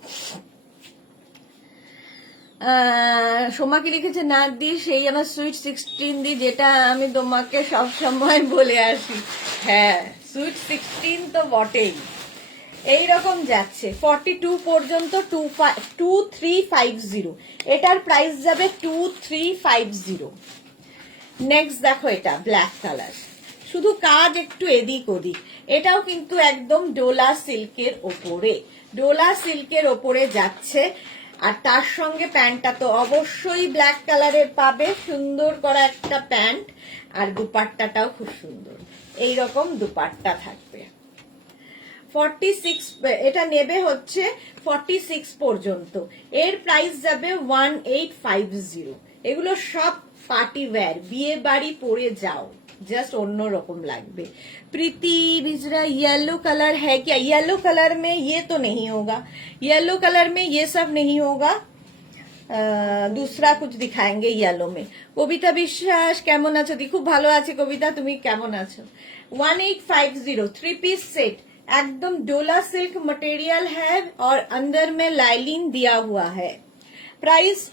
সোমাকে লিখেছে না দি সেই আমার সুইট 16 দি, যেটা আমি তোমাকে সব সময় বলে আসি। হ্যাঁ, সুইট 16 তো বটেই। এইরকম যাচ্ছে 42 পর্যন্ত 2350। এটার প্রাইস যাবে 2350। নেক্সট দেখো, এটা ব্ল্যাক কালার, শুধু কাজ একটু এদিক ওদিক। এটাও কিন্তু একদম ডোলা সিল্কের ওপরে, ডোলা সিল্কের ওপরে যাচ্ছে। আর তার সঙ্গে প্যান্টটা তো অবশ্যই ব্ল্যাক কালারের পাবে, সুন্দর করা একটা প্যান্ট। আর দুপাট্টাটাও খুব সুন্দর, এইরকম দুপাট্টা থাকবে। 46, এটা নেবে হচ্ছে 46 পর্যন্ত। এর প্রাইস যাবে 1850। এগুলো সব পার্টি ওয়্যার, বিয়ে বাড়ি পরে যাও, जस्ट अन्य रकम लगभग। प्रीति बिजरा येलो कलर है क्या? येलो कलर में ये तो नहीं होगा, येलो कलर में ये सब नहीं होगा, दूसरा कुछ दिखाएंगे येलो में। कविता विश्वास केमन आछो दी? खूब भालो आछि कविता, तुमी केमन आछो? 1850 3 पीस सेट, एकदम डोला सिल्क मटेरियल है और अंदर में लाइलिन दिया हुआ है। Price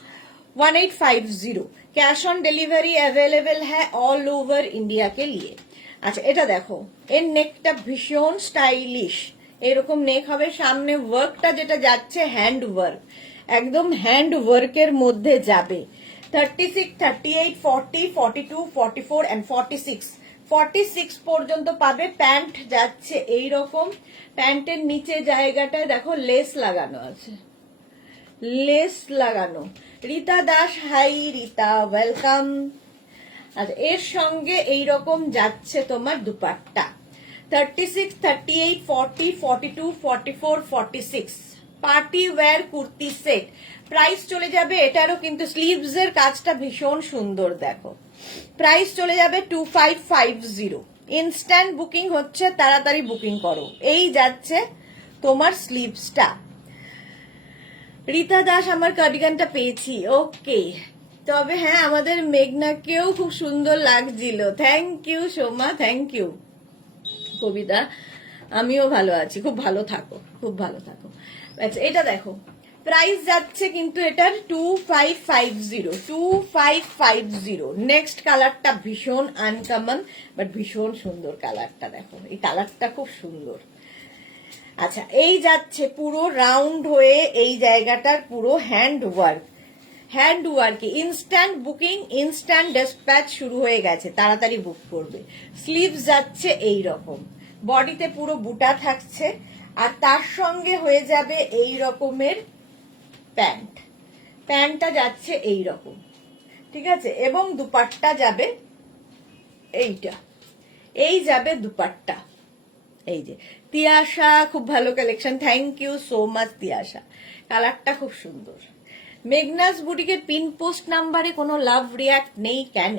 1850। Cash on delivery available है ऑल ओवर इंडिया के लिए। अच्छा, এটা দেখো, এর নেকটা ভীষণ স্টাইলিশ, এরকম নেক হবে। সামনে ওয়ার্কটা যেটা যাচ্ছে হ্যান্ড ওয়ার্ক, একদম হ্যান্ড ওয়ার্কের মধ্যে যাবে। 36, 38, 40, 42, 44 এন্ড 46, 46 পর্যন্ত পাবে। প্যান্ট যাচ্ছে এইরকম, প্যান্টের নিচে জায়গাটায় দেখো লেস লাগানো আছে, লেস লাগানো। Rita Das, hi Rita, welcome. আচ্ছা, এর সঙ্গে এইরকম যাচ্ছে তোমার dupatta. 36, 38, 40, 42, 44, 46 party wear kurti set. Price চলে যাবে, এটারও কিন্তু স্লিভস এর কাজটা ভীষণ সুন্দর দেখো। প্রাইস চলে যাবে 2550। ইনস্ট্যান্ট বুকিং হচ্ছে, তাড়াতাড়ি বুকিং করো। এই যাচ্ছে তোমার স্লিভসটা। রীতা দাস, আমার কার্ডিগানটা পেয়েছি, ওকে। তবে হ্যাঁ, আমাদের মেঘনাকেও খুব সুন্দর লাগছিল। Thank you Soma, thank you. Kabita, আমিও ভালো আছি, খুব ভালো থাকো, খুব ভালো থাকো। আচ্ছা, এটা দেখো, প্রাইস যাচ্ছে কিন্তু এটার 2550, 2550। নেক্সট কালারটা ভীষণ আনকমন বাট ভীষণ সুন্দর কালারটা দেখো, এই কালারটা খুব সুন্দর। আচ্ছা, এই যাচ্ছে পুরো রাউন্ড হয়ে, এই জায়গাটার পুরো হ্যান্ড ওয়ার্ক, হ্যান্ড ওয়ার্কে ইনস্ট্যান্ট বুকিং, ইনস্ট্যান্ট ডেসপ্যাচ শুরু হয়ে গেছে, তাড়াতাড়ি বুক করবে। স্লিভ যাচ্ছে এই রকম, বডিতে পুরো বুটা থাকছে, আর তার সঙ্গে হয়ে যাবে এই রকমের প্যান্ট। প্যান্টটা যাচ্ছে এই রকম, ঠিক আছে, এবং দুপাট্টা যাবে এইটা, এই যাবে দুপাট্টা। এই যে তিয়াশা, খুব ভালো collection, thank you so much Tiasha, কালারটা খুব সুন্দর। মেঘনাস বুটিকের পিন পোস্ট নাম্বারে কোনো লাভ রিয়াক্ট নেই কেন?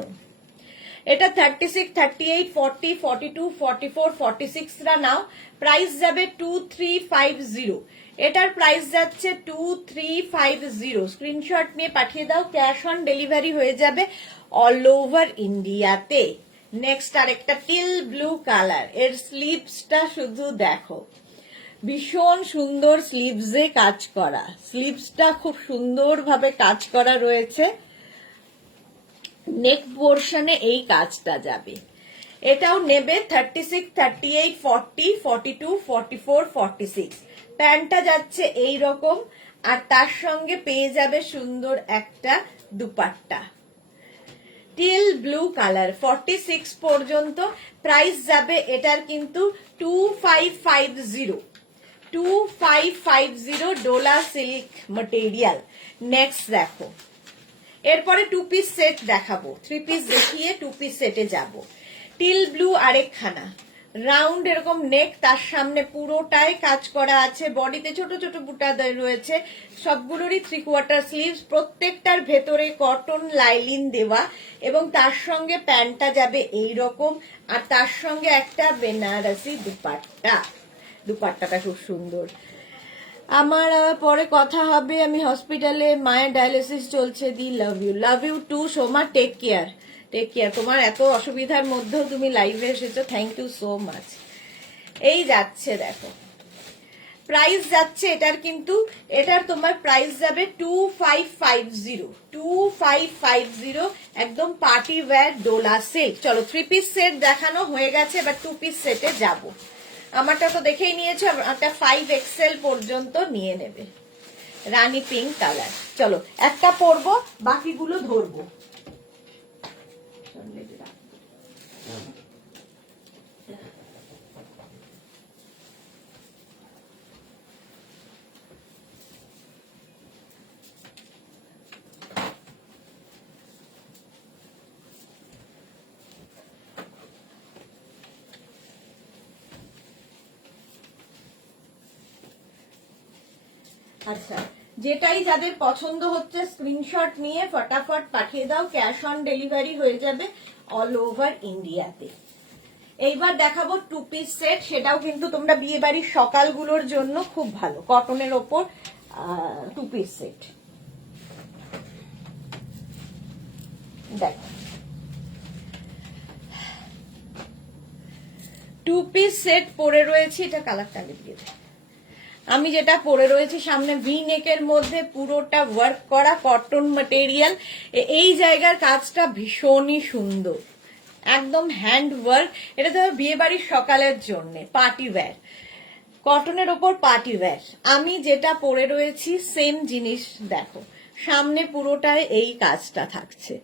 এটা 36, 38, 40, 42, 44, 46 রা নাও। প্রাইস যাবে 2350। এটার প্রাইস যাচ্ছে 2350। স্ক্রিনশট নিয়ে পাঠিয়ে দাও, ক্যাশ অন ডেলিভারি হয়ে যাবে অল ওভার ইন্ডিয়াতে। নেক্সট আরেকটা টিল ব্লু কালার, এর স্লিভসটা শুধু দেখো, ভীষণ সুন্দর স্লিভসে কাজ করা, স্লিভসটা খুব সুন্দর ভাবে কাজ করা রয়েছে। নেক পোর্শনে এই কাজটা যাবে। এটাও নেবে 36, 38, 40, 42, 44, 46। প্যান্টটা যাচ্ছে এই রকম, আর তার সঙ্গে পেয়ে যাবে সুন্দর একটা দুপাট্টা। টিল ব্লু কালার 46 পর্যন্ত প্রাইস যাবে এটার কিন্তু 2550, 2550 ডোলা সিল্ক মটেরিয়াল। নেক্সট দেখো, এরপরে 2 পিস সেট দেখাবো, 3 পিস দেখিয়ে 2 পিস সেটে যাব। টিল ব্লু আরেকখানা, রাউন্ড এরকম নেক, তার সামনে পুরোটাই কাজ করা আছে, বডিতে ছোট ছোট বুটা রয়েছে, সবগুলোরই 3/4 স্লিভস, প্রত্যেকটার ভেতরে কটন লাইলিন দেওয়া, এবং তার সঙ্গে প্যান্টটা যাবে এই রকম, আর তার সঙ্গে একটা বেনারসি দুপাট্টা। দুপাট্টাটা খুব সুন্দর। আমার পরে কথা হবে, আমি হসপিটালে, মায়ের ডায়ালিসিস চলছে। দি love you too Soma, take care, take care. তোমার এত অসুবিধার মধ্যেও তুমি লাইভে এসেছো, থ্যাংক ইউ সো মাচ। এই যাচ্ছে দেখো, প্রাইস যাচ্ছে এটার, কিন্তু এটার তোমার প্রাইস যাবে 2550 একদম পার্টি ওয়্যার ডোলা সিল্ক। চলো 3 পিস সেট দেখানো হয়ে গেছে, এবার 2 পিস সেটে যাব। আমারটা তো দেখেই নিয়েছো, একটা 5XL পর্যন্ত নিয়ে নেবে, রানী পিঙ্ক কালার। চলো একটা পরবো, বাকিগুলো ধরবো। আচ্ছা, যেটাই যাদের পছন্দ হচ্ছে স্ক্রিনশট নিয়ে ফটাফট পাঠিয়ে দাও, ক্যাশ অন ডেলিভারি হয়ে যাবে অল ওভার ইন্ডিয়াতে। এইবার দেখাবো 2 পিস সেট, সেটাও কিন্তু তোমরা বিয়ে বাড়ির সকালগুলোর জন্য খুব ভালো, কটনের ওপর 2 পিস সেট। দেখো 2 পিস সেট পরে রয়েছে, এটা কালারটা দিয়ে দেয়। আমি যেটা পরে রয়েছি সামনে ভি নেকের মধ্যে পুরোটা ওয়ার্ক করা কটন ম্যাটেরিয়াল, এই জায়গার কাজটা ভীষণই সুন্দর, একদম হ্যান্ড ওয়ার্ক। এটা তো বিয়ে বাড়ির সকালের জন্য পার্টি ওয়্যার, কটনের ওপর পার্টি ওয়্যার। আমি যেটা পরে রয়েছি সেম জিনিস দেখো, সামনে পুরোটায় এই কাজটা থাকছে,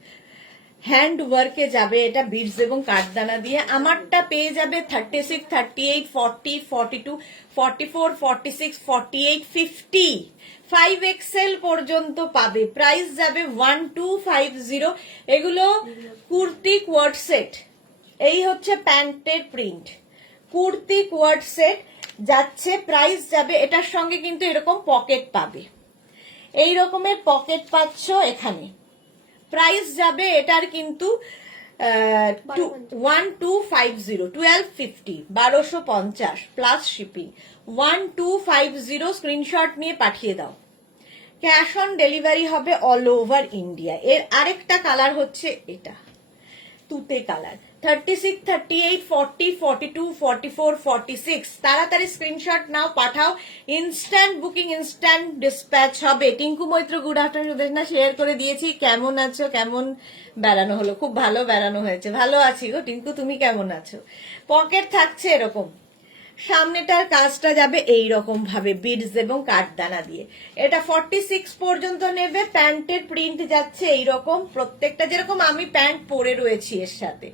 হ্যান্ড ওয়ার্কে যাবে এটা বিডস এবং কাঠদানা দিয়ে। আমারটা পেয়ে যাবে 36, 38, 40, 42, 44, 46, 48, 50, 5XL পর্যন্ত পাবে। প্রাইস যাবে 1250। এগুলো কুর্তি কোয়ার্ড সেট, এই হচ্ছে প্যান্টের প্রিন্ট, কুর্তি কোয়ার্ড সেট যাচ্ছে, প্রাইস যাবে, এটার সঙ্গে কিন্তু এরকম পকেট পাবে, এই রকমের পকেট পাচ্ছ এখানে। প্রাইস যাবে এটার কিন্তু 1250 প্লাস শিপিং, 1250। স্ক্রিনশট নিয়ে পাঠিয়ে দাও, ক্যাশ অন ডেলিভারি হবে অল ওভার ইন্ডিয়া। এর আরেকটা কালার হচ্ছে এটা তুতে কালার, 36, 38, 40, 42, 44, 46। তাড়াতাড়ি স্ক্রিনশট নাও, পাঠাও, ইনস্ট্যান্ট বুকিং, ইনস্ট্যান্ট ডিসপ্যাচ হবে। টিঙ্কু মৈত্র গুড আফটারনুন, না শেয়ার করে দিয়েছি। কেমন আছো, কেমন বেড়ানো হলো? খুব ভালো বেড়ানো হয়েছে, ভালো আছি গো টিঙ্কু, তুমি কেমন আছো? পকেট থাকছে এরকম, সামনেটার কাজটা যাবে এই রকম ভাবে বিডস এবং কাঠদানা দিয়ে। এটা 46 পর্যন্ত নেবে, প্যান্টের প্রিন্ট যাচ্ছে এই রকম, প্রত্যেকটা যেরকম আমি প্যান্ট পরে রয়েছি এর সাথে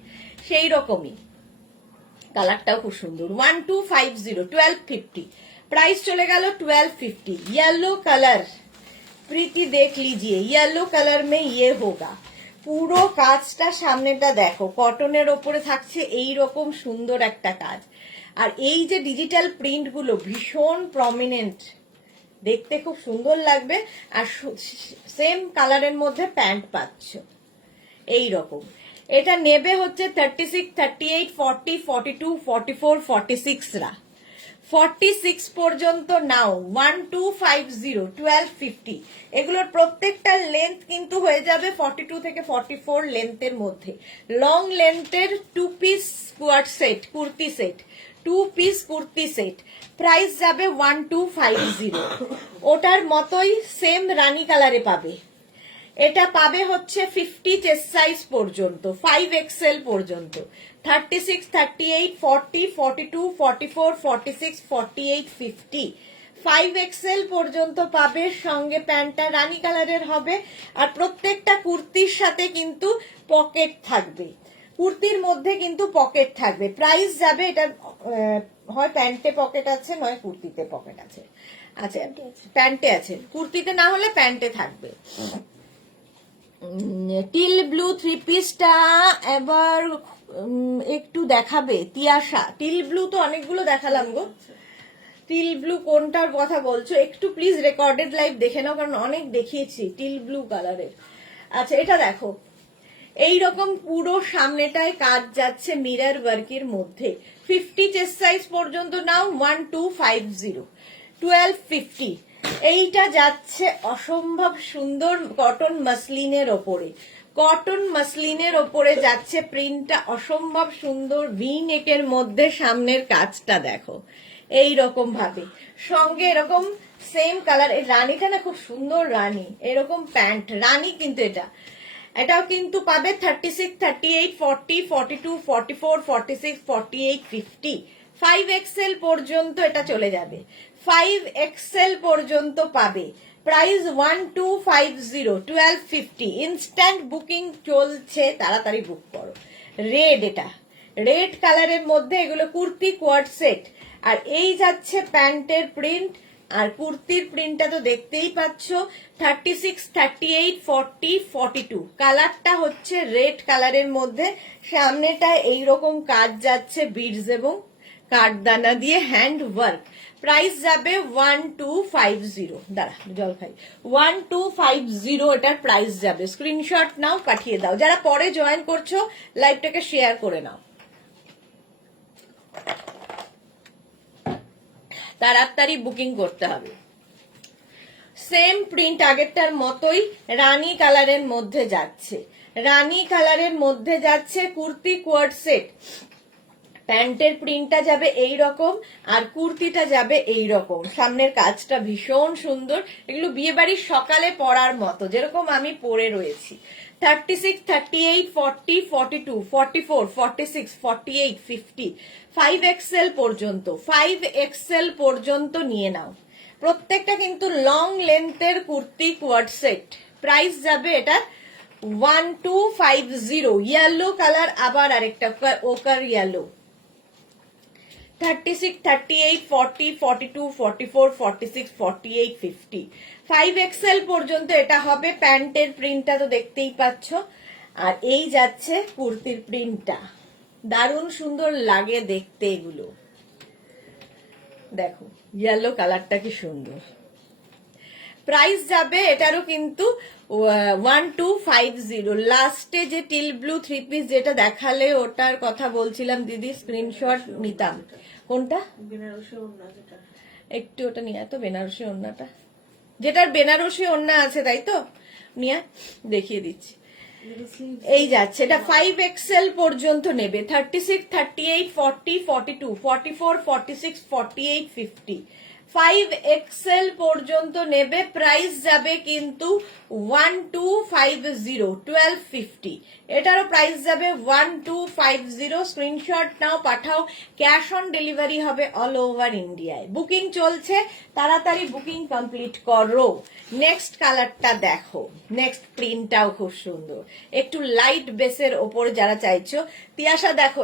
সেই রকমই। কালারটাও খুব সুন্দর, 1250, 1250। প্রাইস চলে গেল 1250। येलो कलर প্রীতি দেখ লিজিয়ে, येलो कलर में ये होगा। পুরো কাজটা সামনেটা দেখো, কটনের ওপরে থাকছে এই রকম সুন্দর একটা কাজ। আর এই যে ডিজিটাল প্রিন্ট গুলো ভীষণ প্রমিনেন্ট, দেখতে খুব সুন্দর লাগবে। আর সেম কালারের মধ্যে প্যান্ট পাচ্ছ এই রকম। এটা নেবে হচ্ছে 36, 38, 40, 42, 44, 46 রা, 46 পর্যন্ত নাও, 1250, 1250। এগুলোর প্রত্যেকটার লেন্থ কিন্তু হয়ে যাবে 42 থেকে 44 লেন্থের মধ্যে। লং লেন্থের 2 piece coord set, kurti set, 2 piece kurti set, price যাবে 1250। ওটার মতোই সেম রানী কালারে পাবে। এটা পাবে হচ্ছে 50 চেস্ট সাইজ পর্যন্ত, 5XL পর্যন্ত, 36, 38, 40, 42, 44, 46, 48, 50, 5XL পর্যন্ত পাবে। সঙ্গে প্যান্টটা রানী কালারের হবে, আর প্রত্যেকটা কুর্তির সাথে কিন্তু পকেট থাকবে, কুর্তির মধ্যে কিন্তু পকেট থাকবে। প্রাইস যাবে এটা, হয় প্যান্টে পকেট আছে নয় কুর্তিতে পকেট আছে। আচ্ছা প্যান্টে আছে, কুর্তিতে না হলে প্যান্টে থাকবে। টিল ব্লু 3 পিসটা এবার একটু দেখাবে তিয়াশা। টিল ব্লু তো অনেকগুলো দেখালাম গো, টিল ব্লু কোনটার কথা বলছো একটু প্লিজ রেকর্ডেড লাইভ দেখে নাও, কারণ অনেক দেখিয়েছি টিল ব্লু কালারের। আচ্ছা এটা দেখো, এইরকম পুরো সামনেটায় কাজ যাচ্ছে মিরর ওয়ার্কের মধ্যে, 50 চেস্ট সাইজ পর্যন্ত নাও, 1250, 1250। এইটা যাচ্ছে অসম্ভব সুন্দর কটন মাসলিনের ওপরে, কটন মাসলিনের ওপরে যাচ্ছে, প্রিন্টটা অসম্ভব সুন্দর, ভি নেকের মধ্যে সামনের কাজটা দেখো এই রকম ভাবে, সঙ্গে এরকম সেম কালার। এই রানীটা না খুব সুন্দর রানী, এরকম প্যান্ট রানী, কিন্তু এটাও কিন্তু পাবে 36, 38, 40, 42, 44, 46, 48, 50, 5XL পর্যন্ত এটা চলে যাবে, 5XL পর্যন্ত পাবে। প্রাইস 1250, 1250। ইনস্ট্যান্ট বুকিং চলছে, তাড়াতাড়ি বুক করো। রেড, এটা রেড কালারের মধ্যে, এগুলো কুর্তি কোয়ার্ড সেট। আর এই যাচ্ছে প্যান্টের প্রিন্ট, আর কুর্তির প্রিন্টটা তো দেখতেই পাচ্ছ। 36, 38, 40, 42 কালারটা হচ্ছে রেড কালারের মধ্যে, সামনেটা এইরকম কাজ যাচ্ছে বিডস এবং কাঠদানা দিয়ে হ্যান্ড ওয়ার্ক। প্রাইস যাবে 1250, দাঁড়া জল খাই, 1250 এটার প্রাইস যাবে। স্ক্রিনশট নাও, পাঠিয়ে দাও। যারা পরে জয়েন করছো লাইভটাকে শেয়ার করে নাও, তাড়াতাড়ি বুকিং করতে হবে। সেম প্রিন্ট আগেরটার মতোই রানী কালারের মধ্যে যাচ্ছে, রানী কালারের মধ্যে যাচ্ছে কুর্তি কোয়ার্ড সেট। প্যান্টের প্রিন্টটা যাবে এই রকম, আর কুর্তিটা যাবে এই রকম। সামনের কাজটা ভীষণ সুন্দর, এগুলো বিয়ে বাড়ির সকালে পরার মতো, যেরকম আমি পরে রয়েছি। 36, 38, 40, 42, 44, 46, 48, 50, 5XL পর্যন্ত, 5XL পর্যন্ত নিয়ে নাও। প্রত্যেকটা কিন্তু long লেন্থের kurti coord set. Price যাবে এটা 1250। ইয়েলো কালার, আবার আরেকটা ওকার ইয়েলো। 36, 38, 40, 42, 44, 46, 48, 50, 5XL পর্যন্ত এটা হবে। প্যান্টের প্রিন্টটা তো দেখতেই পাচ্ছ, আর এই যাচ্ছে কুর্তির প্রিন্টটা, দারুণ সুন্দর লাগে দেখতে এগুলো। দেখো ইয়েলো কালারটা কি সুন্দর। প্রাইস যাবে এটারও কিন্তু 1250। লাস্টে যে টিল ব্লু থ্রি পিস যেটা দেখালে ওটার কথা বলছিলাম দিদি, স্ক্রিনশট নিতাম। কোনটা? বেনারসি ওড়না যেটা, একটু ওটা নিয়ে তো, বেনারসি ওড়নাটা, যেটার বেনারসি ওড়না আছে তাই তো, নিয়ে দেখিয়ে দিচ্ছি। এই যাচ্ছে, এটা 5XL পর্যন্ত নেবে। 36, 38, 40, 42, 44, 46, 48, 50, 5XL পর্যন্ত নেবে। প্রাইস যাবে কিন্তু 1250, 1250। এটারও প্রাইস যাবে 1250। স্ক্রিনশট নাও, পাঠাও। ক্যাশ অন ডেলিভারি হবে অল ওভার ইন্ডিয়ায়। বুকিং চলছে, তাড়াতাড়ি বুকিং কমপ্লিট করো। নেক্সট কালারটা দেখো, নেক্সট প্রিন্টটাও খুব সুন্দর, একটু লাইট বেসের ওপরে যারা চাইছো। তিয়াশা দেখো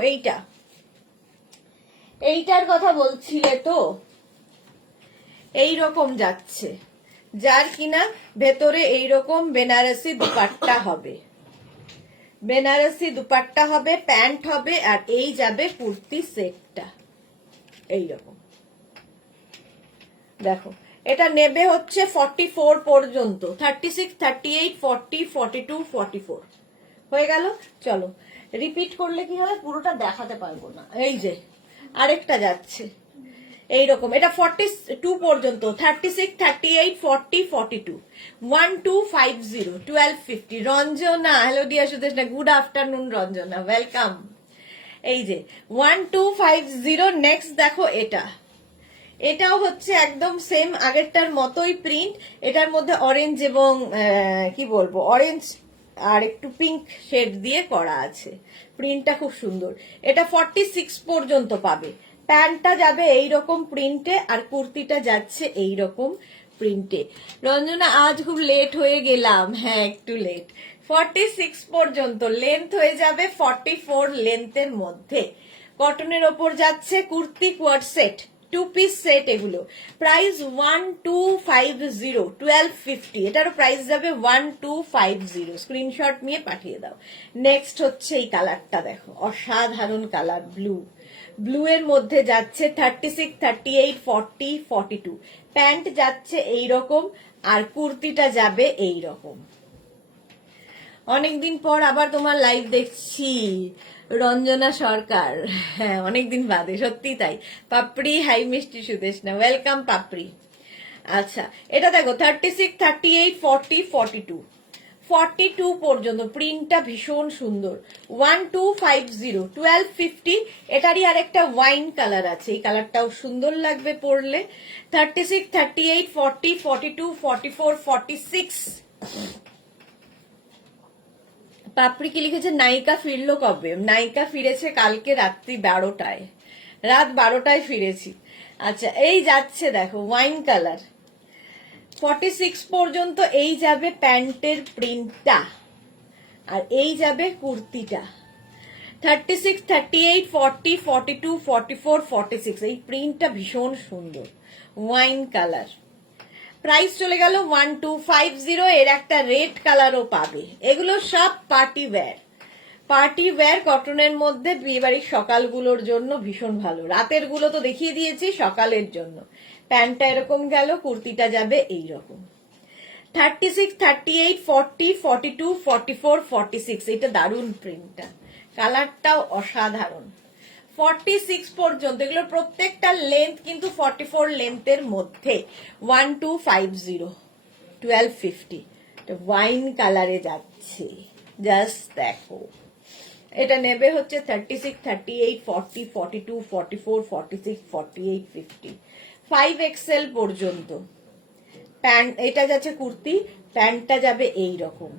এইটার কথা বলছিলে তো, এই রকম যাচ্ছে, যার কিনা ভেতরে এইরকম বেনারসি দুপাট্টা হবে, বেনারসি দুপাট্টা হবে, প্যান্ট হবে, আর এই যাবে কুর্তি সেটটা এইরকম। দেখো এটা নেবে হচ্ছে 44 পর্যন্ত, 36, 38, 40, 42, 44 হয়ে গেল। চলো রিপিট করলে কি হবে, পুরোটা দেখাতে পারবো না। এই যে আরেকটা যাচ্ছে এইরকম, এটা 42 পর্যন্ত, 36, 38, 40, 42, 1250, 1250। Ranjana, hello dear Sudeshna, good afternoon Ranjana, welcome. এই যে 1250। নেক্সট দেখো এটাও হচ্ছে একদম সেম আগেরটার মতোই প্রিন্ট, এটার মধ্যে অরেঞ্জ এবং কি বলবো, অরেঞ্জ আর একটু পিঙ্ক শেড দিয়ে করা আছে। প্রিন্টটা খুব সুন্দর। এটা 46 পর্যন্ত পাবে। প্যান্টটা যাবে এইরকম প্রিন্টে, আর কুর্তিটা যাচ্ছে এইরকম প্রিন্টে। রঞ্জনা আজ খুব লেট হয়ে গেলাম, হ্যাঁ একটু লেট। 46 পর্যন্ত, লেন্থ হয়ে যাবে 44 লেন্থের মধ্যে। কটনের ওপর যাচ্ছে kurti coord set, 2 piece set এগুলো। প্রাইস 1250, 1250। এটারও প্রাইস যাবে 1250। স্ক্রিনশট নিয়ে পাঠিয়ে দাও। নেক্সট হচ্ছে এই কালারটা দেখো, অসাধারণ কালার, ব্লু এর মধ্যে যাচ্ছে 36, 38, 40, 42। প্যান্ট যাচ্ছে এইরকম, আর কুর্তিটা যাবে এইরকম। অনেকদিন পর আবার তোমার লাইভ দেখছি রঞ্জনা সরকার, হ্যাঁ অনেকদিন বাদে, সত্যি তাই। পাপড়ি, হাই মিষ্টি সুদেশনা, ওয়েলকাম পাপড়ি। আচ্ছা এটা দেখো 36, 38, 40, 42, 42 পর্যন্ত প্রিন্টটা ভীষণ সুন্দর। 1250 1250। এটারই আরেকটা ওয়াইন কালার আছে, এই কালারটাও সুন্দর লাগবে পরলে। 36 38 40 42 44 46। পাপড়ি কি লিখেছে, নায়িকা ফিরলো কবে? নায়িকা ফিরেছে কালকে রাত্রি 12টায়, রাত 12টায় ফিরেছি। আচ্ছা, এই যাচ্ছে দেখো ওয়াইন কালার। 46 পর্যন্ত এই যাবে প্যান্টের প্রিন্টটা, আর এই যাবে কুর্তিটা। 36 38 40 42 44 46। এই প্রিন্টটা ভীষণ সুন্দর, ওয়াইন কালার। প্রাইস চলে গেল 1250। এর একটা রেড কালারও পাবে। এগুলো সব পার্টি ওয়্যার, পার্টি ওয়্যার কটনের মধ্যে বিয়েবাড়ির সকালগুলোর জন্য ভীষণ ভালো। রাতের গুলো তো দেখিয়ে দিয়েছি, সকালের জন্য। প্যান্টটা এরকম গেল, কুর্তিটা যাবে এইরকম। 36 38 40 42 44 46। এটা দারুণ প্রিন্টটা, কালারটাও অসাধারণ। 46 পর্যন্ত, এগুলোর প্রত্যেকটা লেন্থ কিন্তু 44 লেন্থের মধ্যে। 1250 1250। ওয়াইন কালারে যাচ্ছে, জাস্ট দেখো। এটা নেবে হচ্ছে 36 38 40 42 44 46 48 50। 5XL পর্যন্ত প্যান্ট। এটা যাচ্ছে কুর্তি, প্যান্টটা যাবে এই রকম।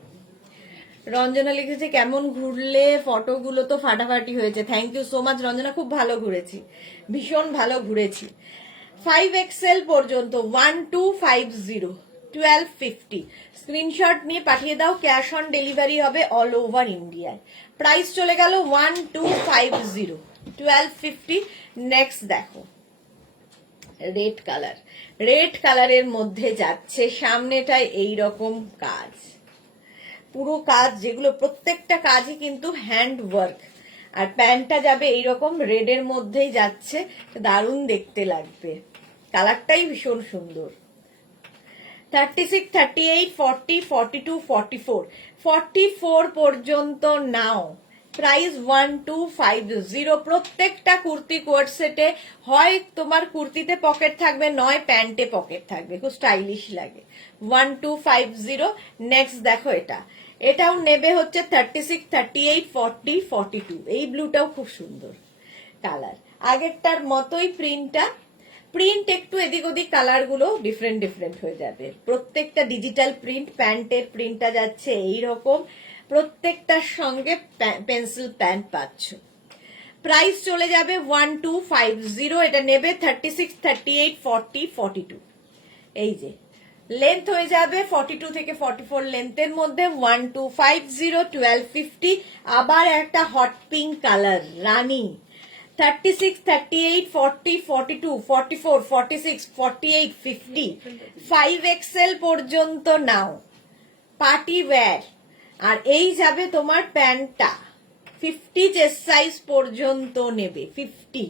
রঞ্জনা লিখেছে কেমন ঘুরলে, ফটোগুলো তো ফাটাফাটি হয়েছে। Thank you so much Ranjana, খুব ভালো ঘুরেছি, ভীষণ ভালো ঘুরেছি। 5XL পর্যন্ত 1250 1250। স্ক্রিনশট নিয়ে পাঠিয়ে দাও, ক্যাশ অন ডেলিভারি হবে অল ওভার ইন্ডিয়ায়। প্রাইস চলে গেল 1250 1250। নেক্সট দেখো রেড কালার। রেড কালারের মধ্যে যাচ্ছে, সামনেটায় এইরকম কাজ, পুরো কাজ, যেগুলো প্রত্যেকটা কাজই কিন্তু হ্যান্ড ওয়ার্ক। আর প্যান্টটা যাবে এইরকম রেডের মধ্যেই যাচ্ছে, দারুণ দেখতে লাগবে, কালারটাই ভীষণ সুন্দর। 36 38 40 42 44 44 পর্যন্ত নাও। প্রাইস 1250। প্রত্যেকটা কুর্তি কোয়ার্ড সেটে হয় তোমার কুর্তিতে পকেট থাকবে, নয় প্যান্টে পকেট থাকবে, খুব স্টাইলিশ লাগে। 1250। নেক্সট দেখো এটা, এটাও নেবে হচ্ছে 36 38 40 42। এই ব্লুটাও খুব সুন্দর কালার, আগেরটার মতোই প্রিন্টটা। প্রিন্ট একটু এদিক ওদিক, কালার গুলো ডিফারেন্ট ডিফারেন্ট হয়ে যাবে। প্রত্যেকটা ডিজিটাল প্রিন্ট। প্যান্টের প্রিন্টটা যাচ্ছে এইরকম, প্রত্যেকটার সঙ্গে পেন্সিল প্যান্ট পাচ্ছ। প্রাইস চলে যাবে 1250। এটা নেবে 36 38 40 42। এই যে লেন্থ হয়ে যাবে 42 থেকে 44 লেন্থের মধ্যে। 1250 1250। আবার একটা হট পিঙ্ক কালার, রানী। 36 38 40 42 44 46 48 50। 5XL পর্যন্ত নাও, পার্টি ওয়্যার। আর এই যাবে তোমার প্যান্টটা 50 চেস্ট সাইজ পর্যন্ত নেবে। 50।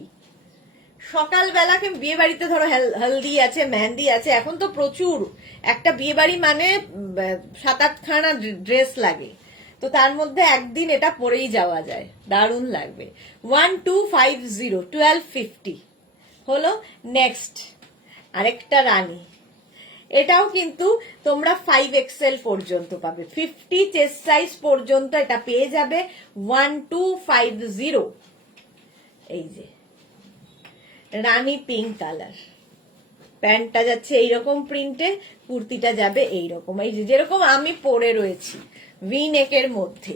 সকালবেলাকে বিয়ে বাড়িতে ধরো হলদি আছে, মেহেন্দি আছে, এখন তো প্রচুর, একটা বিয়ে বাড়ি মানে 7-8 খানা ড্রেস লাগে, তো তার মধ্যে একদিন এটা পরেই যাওয়া যায়, দারুণ লাগবে। 1250 1250 হলো। নেক্সট আরেকটা রানী, এটাও কিন্তু তোমরা 5XL পর্যন্ত পাবে, 50 চেস্ট সাইজ পর্যন্ত এটা পেয়ে যাবে। 1250। এই যে রানী পিঙ্ক কালার, প্যান্টটা যাচ্ছে এইরকম প্রিন্টে, কুর্তিটা যাবে এইরকম, এই যে যেরকম আমি পরে রয়েছি, ভি নেকের মধ্যে,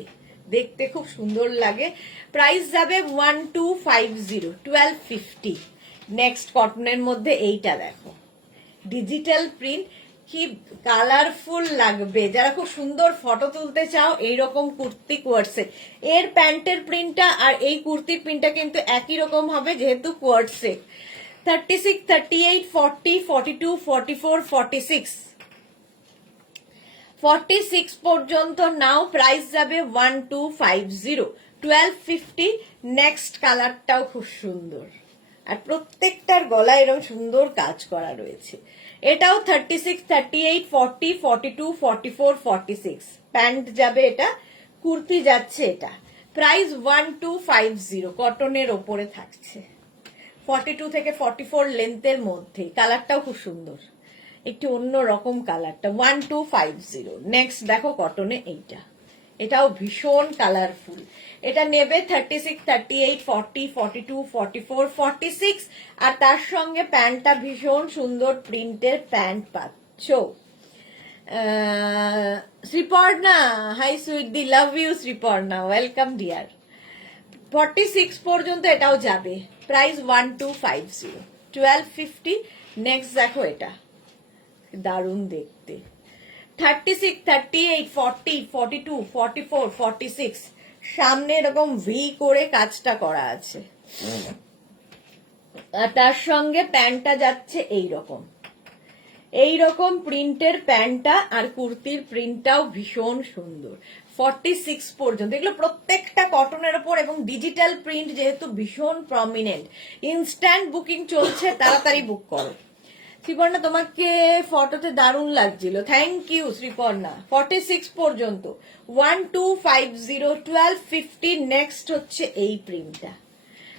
দেখতে খুব সুন্দর লাগে। প্রাইস যাবে 1250 1250। নেক্সট কটনের মধ্যে এইটা দেখো, ডিজিটাল প্রিন্ট, কি কালারফুল লাগবে। যারা খুব সুন্দর ফটো তুলতে চাও, এইরকম কুর্তি কোয়ার্ড সেট। এর প্যান্টের প্রিন্টটা আর এই কুর্তির প্রিন্টটা কিন্তু একই রকম হবে, যেহেতু কোয়ার্ড সেট। 36 38 40 42 44 46 46 পর্যন্ত নাও। প্রাইস যাবে 1250 1250। নেক্সট কালারটাও খুব সুন্দর, আর প্রত্যেকটার গলায় এরকম সুন্দর কাজ করা রয়েছে। এটাও 36 38 40 42 44 46। প্যান্ট যাবে এটা, কুর্তি যাচ্ছে এটা। প্রাইস 1250, কটনের ওপরে থাকছে, 42 থেকে 44 লেন্থের মধ্যে। কালারটাও খুব সুন্দর, একটু অন্য রকম কালারটা 1250। নেক্সট দেখো কটনে এইটা, এটাও ভীষণ কালারফুল। এটা নেবে 36, 38, 40, 42, 44, 46, আর তার সঙ্গে প্যান্টটা ভীষণ সুন্দর প্রিন্টের প্যান্ট পাচ্ছ। Shriparna, hi sweet, love you Shriparna, welcome dear. 46 পর্যন্ত এটাও যাবে, প্রাইস 1250, 1250। নেক্সট দেখো এটা, দারুণ দেখতে। 36, 38, 40, 42, 44, 46, সামনে এরকম ভি করে কাজটা করা আছে, আর তার সঙ্গে প্যান্টটা যাচ্ছে এইরকম প্রিন্টের প্যান্টটা, আর কুর্তির প্রিন্টটাও ভীষণ সুন্দর। 46 পর্যন্ত, এগুলো প্রত্যেকটা কটনের ওপর এবং ডিজিটাল প্রিন্ট যেহেতু ভীষণ প্রমিনেন্ট। ইনস্ট্যান্ট বুকিং চলছে, তাড়াতাড়ি বুক করো। শ্রীপর্ণা, তোমাকে ফটোতে দারুণ লাগছিল, থ্যাংক ইউ শ্রীপর্ণা। 46 পর্যন্ত 1250, 1250। নেক্সট হচ্ছে এই প্রিন্টটা,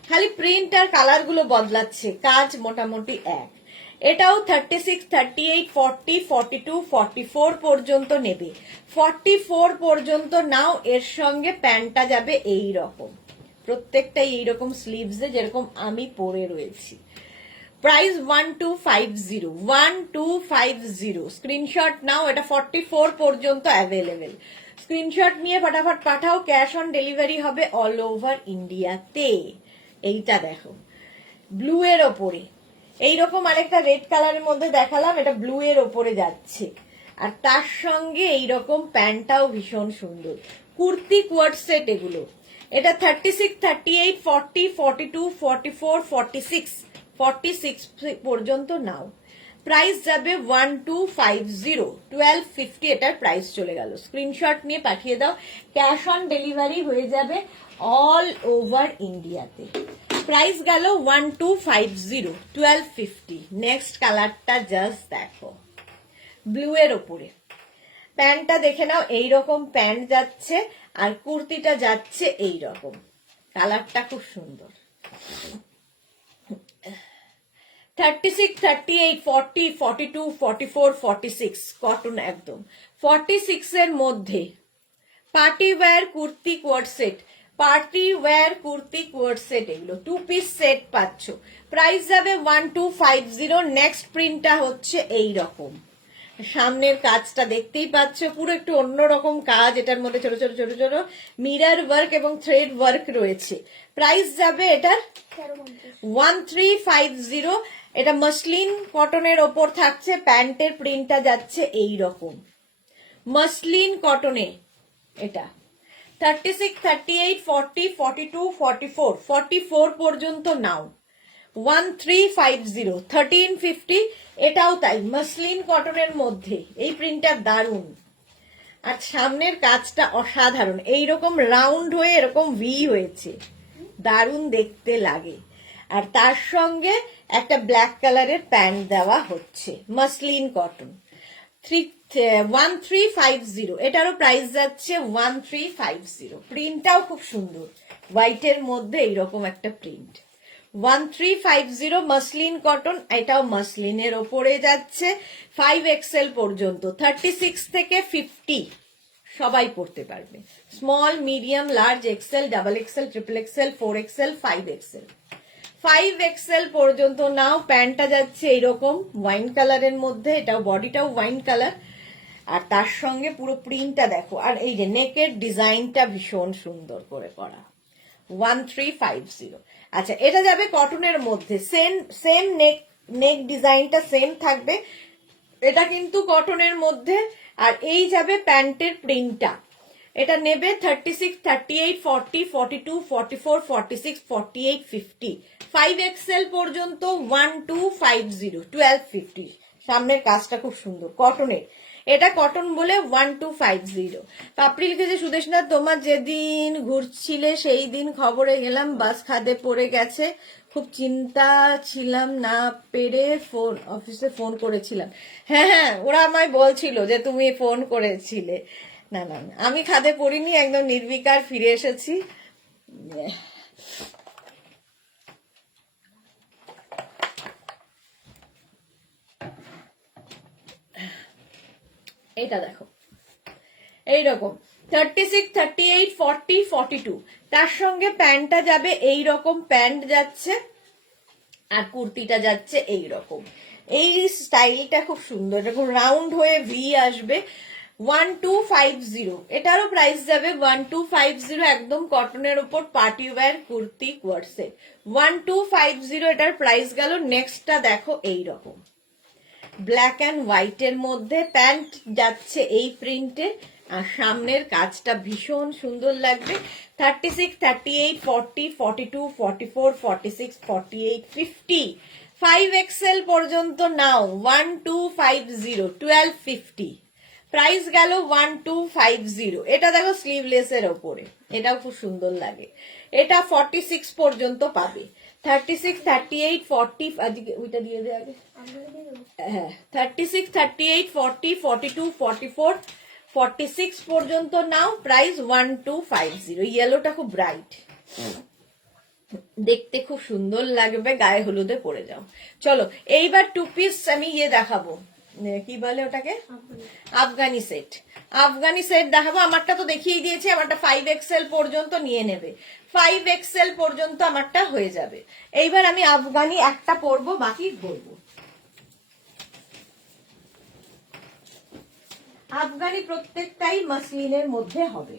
খালি প্রিন্ট আর কালার গুলো বদলাচ্ছে, কাজ মোটামুটি এক। এটাও 36, 38, 40, 42, 44 পর্যন্ত নেবে। 44 পর্যন্ত নাও, এর সঙ্গে প্যান্টটা যাবে এই রকম, প্রত্যেকটাই এইরকম স্লিভসে যেরকম আমি পরে রয়েছি। প্রাইস 1250, 1250। স্ক্রিনশট নাও, এটা 44 পর্যন্ত অ্যাভেলেবেল। স্ক্রিনশট নিয়ে ফটাফট পাঠাও, ক্যাশ অন ডেলিভারি হবে অল ওভার ইন্ডিয়াতে। এইটা দেখো, ব্লু এর ওপরে এইরকম আরেকটা রেড কালারের মধ্যে দেখালাম, এটা ব্লু এর ওপরে যাচ্ছে, আর তার সঙ্গে এইরকম প্যান্টটাও ভীষণ সুন্দর। কুর্তি কোয়ার্ড সেট এগুলো। এটা 36, 38, 40, 42, 44, 46, 46 পর্যন্ত নাও। প্রাইস যাবে 1250, 1250 এটার প্রাইস চলে গেল। স্ক্রিনশট নিয়ে পাঠিয়ে দাও, ক্যাশ অন ডেলিভারি হয়ে যাবে অল ওভার ইন্ডিয়াতে। প্রাইস গেল 1250, 1250। নেক্সট কালারটা জাস্ট দেখো, ব্লু এর ওপরে প্যান্টটা দেখে নাও, এইরকম প্যান্ট যাচ্ছে, আর কুর্তিটা যাচ্ছে এইরকম, কালারটা খুব সুন্দর। 36, 38, 40, 42, 44, 46 কটন একদম। 46 এর মধ্যে party wear kurti coord set, party wear kurti coord set, এগুলো 2 পিস সেট পাচ্ছ। প্রাইস যাবে 1250। নেক্সট প্রিন্টটা হচ্ছে এই রকম, সামনের কাজটা দেখতেই পাচ্ছ, পুরো একটু অন্যরকম কাজ, এটার মধ্যে ছোট ছোট ছোট ছোট মিরর ওয়ার্ক এবং থ্রেড ওয়ার্ক রয়েছে। প্রাইস যাবে এটার 1350। এটা মসলিন কটনের ওপর থাকছে, প্যান্টের প্রিন্টটা যাচ্ছে এই রকম মসলিন কটনে। এটা 36, 38, 40, 42, 44, 44 পর্যন্ত নাও। 1350, 1350। এটাও তাই, মসলিন কটনের মধ্যে, এই প্রিন্টটা দারুণ, আর সামনের কাজটা অসাধারণ, এইরকম রাউন্ড হয়ে এরকম ভি হয়েছে, দারুণ দেখতে লাগে। আর তার সঙ্গে একটা ব্ল্যাক কালারের প্যান্ট দেওয়া হচ্ছে, মসলিন কটন। 1350, এটারও প্রাইস যাচ্ছে 1350। প্রিন্টটাও খুব সুন্দর, হোয়াইটের মধ্যে এইরকম একটা প্রিন্ট। 1350 মসলিন কটন, এটাও মসলিনের ওপরে যাচ্ছে। 5XL পর্যন্ত, 36 থেকে 50 সবাই পড়তে পারবে। Small, medium, large, XL, double XL, triple XL, 4XL, 5XL। 5XL পর্যন্ত নাও। প্যান্টটা যাচ্ছে এইরকম ওয়াইন কালারের মধ্যে, এটাও বডিটাও ওয়াইন কালার, আর তার সঙ্গে পুরো প্রিন্টটা দেখো, আর এই যে নেকের ডিজাইনটা ভীষণ সুন্দর করে করা। 1350। আচ্ছা, এটা যাবে কটনের মধ্যে, সেম নেক ডিজাইনটা সেম থাকবে, এটা কিন্তু কটনের মধ্যে, আর এই যাবে প্যান্টের প্রিন্টটা। এটা নেবে 36, 38, 40, 42, 44, 46, 48, 50। 5XL পর্যন্ত 1250, 1250। সামনের কাজটা খুব সুন্দর কটনের, এটা কটন বলে 1250। পাপড়ি লিখেছে, সুদেশনা তোমার যেদিন ঘুরছিলে সেই দিন খবরে গেলাম, বাস খাদে পড়ে গেছে, খুব চিন্তা ছিলাম, না পেরে অফিসে ফোন করেছিলাম। হ্যাঁ হ্যাঁ, ওরা আমায় বলছিল যে তুমি ফোন করেছিলে। না না, আমি খাদে পড়িনি, একদম নির্বিকার ফিরে এসেছি। এটা দেখো এইরকম 36, 38, 40, 42, তার সঙ্গে প্যান্টটা যাবে এইরকম, প্যান্ট যাচ্ছে আর কুর্তিটা যাচ্ছে এইরকম। এই স্টাইলটা খুব সুন্দর, এরকম রাউন্ড হয়ে ভি আসবে। 1250, এটারও প্রাইস যাবে 1250, একদম কটনের উপর party wear kurti coord set 1250 এটার প্রাইস গেল। নেক্সটটা দেখো এইরকম ব্ল্যাক অ্যান্ড হোয়াইটের মধ্যে, প্যান্ট যাচ্ছে এই প্রিন্টে আর সামনের কাজটা ভীষণ সুন্দর লাগবে। 36, 38, 40, 42, 44, 46, 48, 50, 5XL পর্যন্ত নাও 1250, 1250 প্রাইস গেল 1250। এটা দেখো স্লিভলেসের ওপরে, এটাও খুব সুন্দর লাগে। এটা 46 পর্যন্ত পাবে। 36, 38, 40, আজকে ওইটা দিয়ে দে আগে। হ্যাঁ 36, 38, 40, 42, 44, 46 পর্যন্ত নাও, প্রাইস 1250। ইয়েলোটা খুব ব্রাইট, দেখতে খুব সুন্দর লাগবে, গায়ে হলুদে পরে যাও। চলো এইবার টু পিস আমি দেখাবো, কি বলে ওটাকে, আফগানি সেট। আফগানি সেট দেখাবো। আমারটা তো দেখিয়ে দিয়েছি, আমারটা 5XL পর্যন্ত নিয়ে নেবে, 5XL পর্যন্ত আমারটা হয়ে যাবে। এইবার আমি আফগানি একটা পরবো, বাকি বলবো। আফগানি প্রত্যেকটাই মাসলিনের মধ্যে হবে।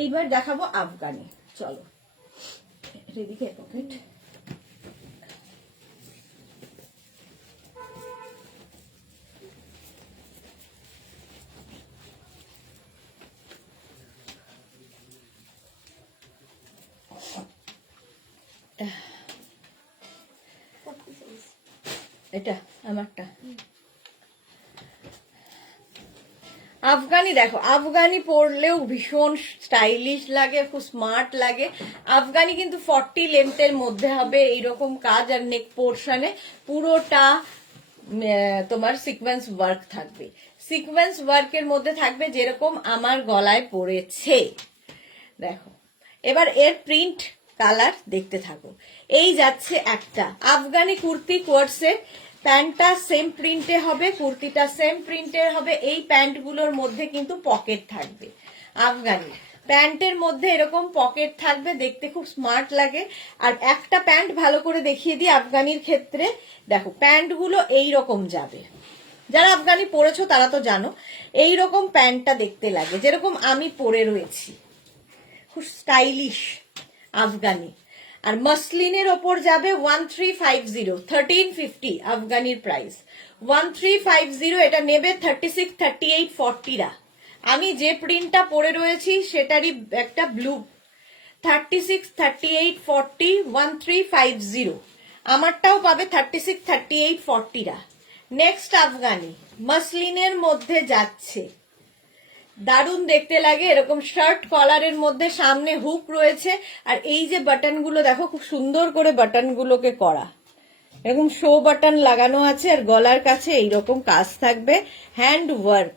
এইবার দেখাবো আফগানি। চলো এদিকে পকেট, এটা আমারটা। আফগানি দেখো, আফগানি পরলেও ভীষণ স্টাইলিশ লাগে, খুব স্মার্ট লাগে। আফগানি কিন্তু 40 লেন্থের মধ্যে হবে, এইরকম কাজ আর নেক পোর্শনে পুরোটা তোমার সিকোয়েন্স ওয়ার্ক থাকবে। সিকোয়েন্স ওয়ার্কের মধ্যে থাকবে যেরকম আমার গলায় পড়েছে। দেখো এবার এর প্রিন্ট কালার দেখতে থাকো। এই যাচ্ছে একটা আফগানি কুর্তি কোয়ার্ড সেট, প্যান্টটা সেম প্রিন্টে হবে, কুর্তিটা সেম প্রিন্টের হবে। এই প্যান্টগুলোর মধ্যে কিন্তু পকেট থাকবে। আফগানি প্যান্টের মধ্যে এরকম পকেট থাকবে, দেখতে খুব স্মার্ট লাগে। আর একটা প্যান্ট ভালো করে দেখিয়ে দিই আফগানির ক্ষেত্রে। দেখো প্যান্টগুলো এইরকম যাবে, যারা আফগানি পরেছো তারা তো জানো এইরকম প্যান্টটা দেখতে লাগে, যেরকম আমি পরে রয়েছি, খুব স্টাইলিশ আফগানি। আর মসলিনের ওপর যাবে 1350, 1350 আফগানির প্রাইস 1350। এটা নেবে 36, 38, 40রা। আমি যে প্রিন্টটা পরে রয়েছি সেটারই একটা ব্লু 36, 38, 40, 1350। আমারটাও পাবে 36, 38, 40রা। নেক্সট আফগানি মসলিনের মধ্যে যাচ্ছে, দারুণ দেখতে লাগে, এরকম শার্ট কলারের মধ্যে সামনে হুক রয়েছে। আর এই যে বাটনগুলো দেখো, খুব সুন্দর করে বাটনগুলোকে করা, এরকম শো বাটন লাগানো আছে। আর গলার কাছে এইরকম কাজ থাকবে, হ্যান্ড ওয়ার্ক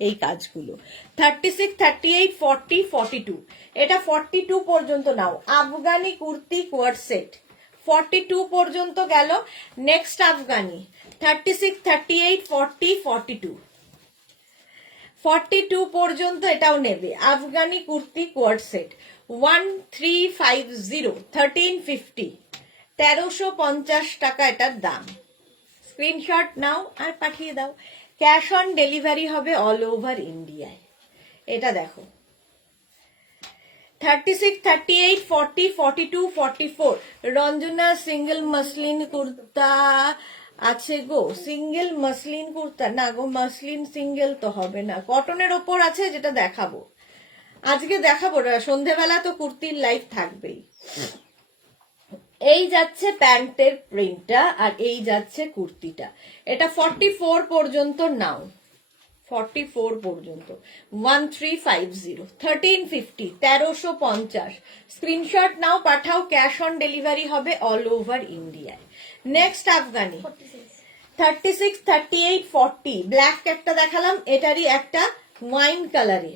এই কাজগুলো। 36, 38, 40, 42, এটা 42 পর্যন্ত নাও। আফগানি কুর্তি কোয়ার্ড সেট 42 পর্যন্ত গেল। নেক্সট আফগানি 36, 38, 40, 42, 42 পর্যন্ত এটাও নেবে। আফগানি কুর্তি কোয়ার্ড সেট 1350, 1350, 1350 টাকা এটার দাম। স্ক্রিনশট নাও আর পাঠিয়ে দাও। ক্যাশ অন ডেলিভারি হবে অল ওভার ইন্ডিয়ায়। এটা দেখো 36, 38, 40, 42, 44। রঞ্জনা সিঙ্গেল মসলিন কুর্তা আছে গো, সিঙ্গেল মসলিন কুর্তা না গো, মসলিন সিঙ্গেল তো হবে না, কটনের ওপর আছে, যেটা দেখাবো আজকে দেখাবো। সন্ধেবেলা তো কুর্তির লাইভ থাকবেই। এই যাচ্ছে প্যান্টের প্রিন্টটা আর এই যাচ্ছে কুর্তিটা। এটা 44 পর্যন্ত নাও, 44 পর্যন্ত 1350 1350 1350 স্ক্রিনশট নাও, পাঠাও, ক্যাশ অন ডেলিভারি হবে অল ওভার ইন্ডিয়ায়। নেক্সট আফগানি 36 38 40 ব্ল্যাক একটা দেখালাম, এটারই একটা ওয়াইন কালারে।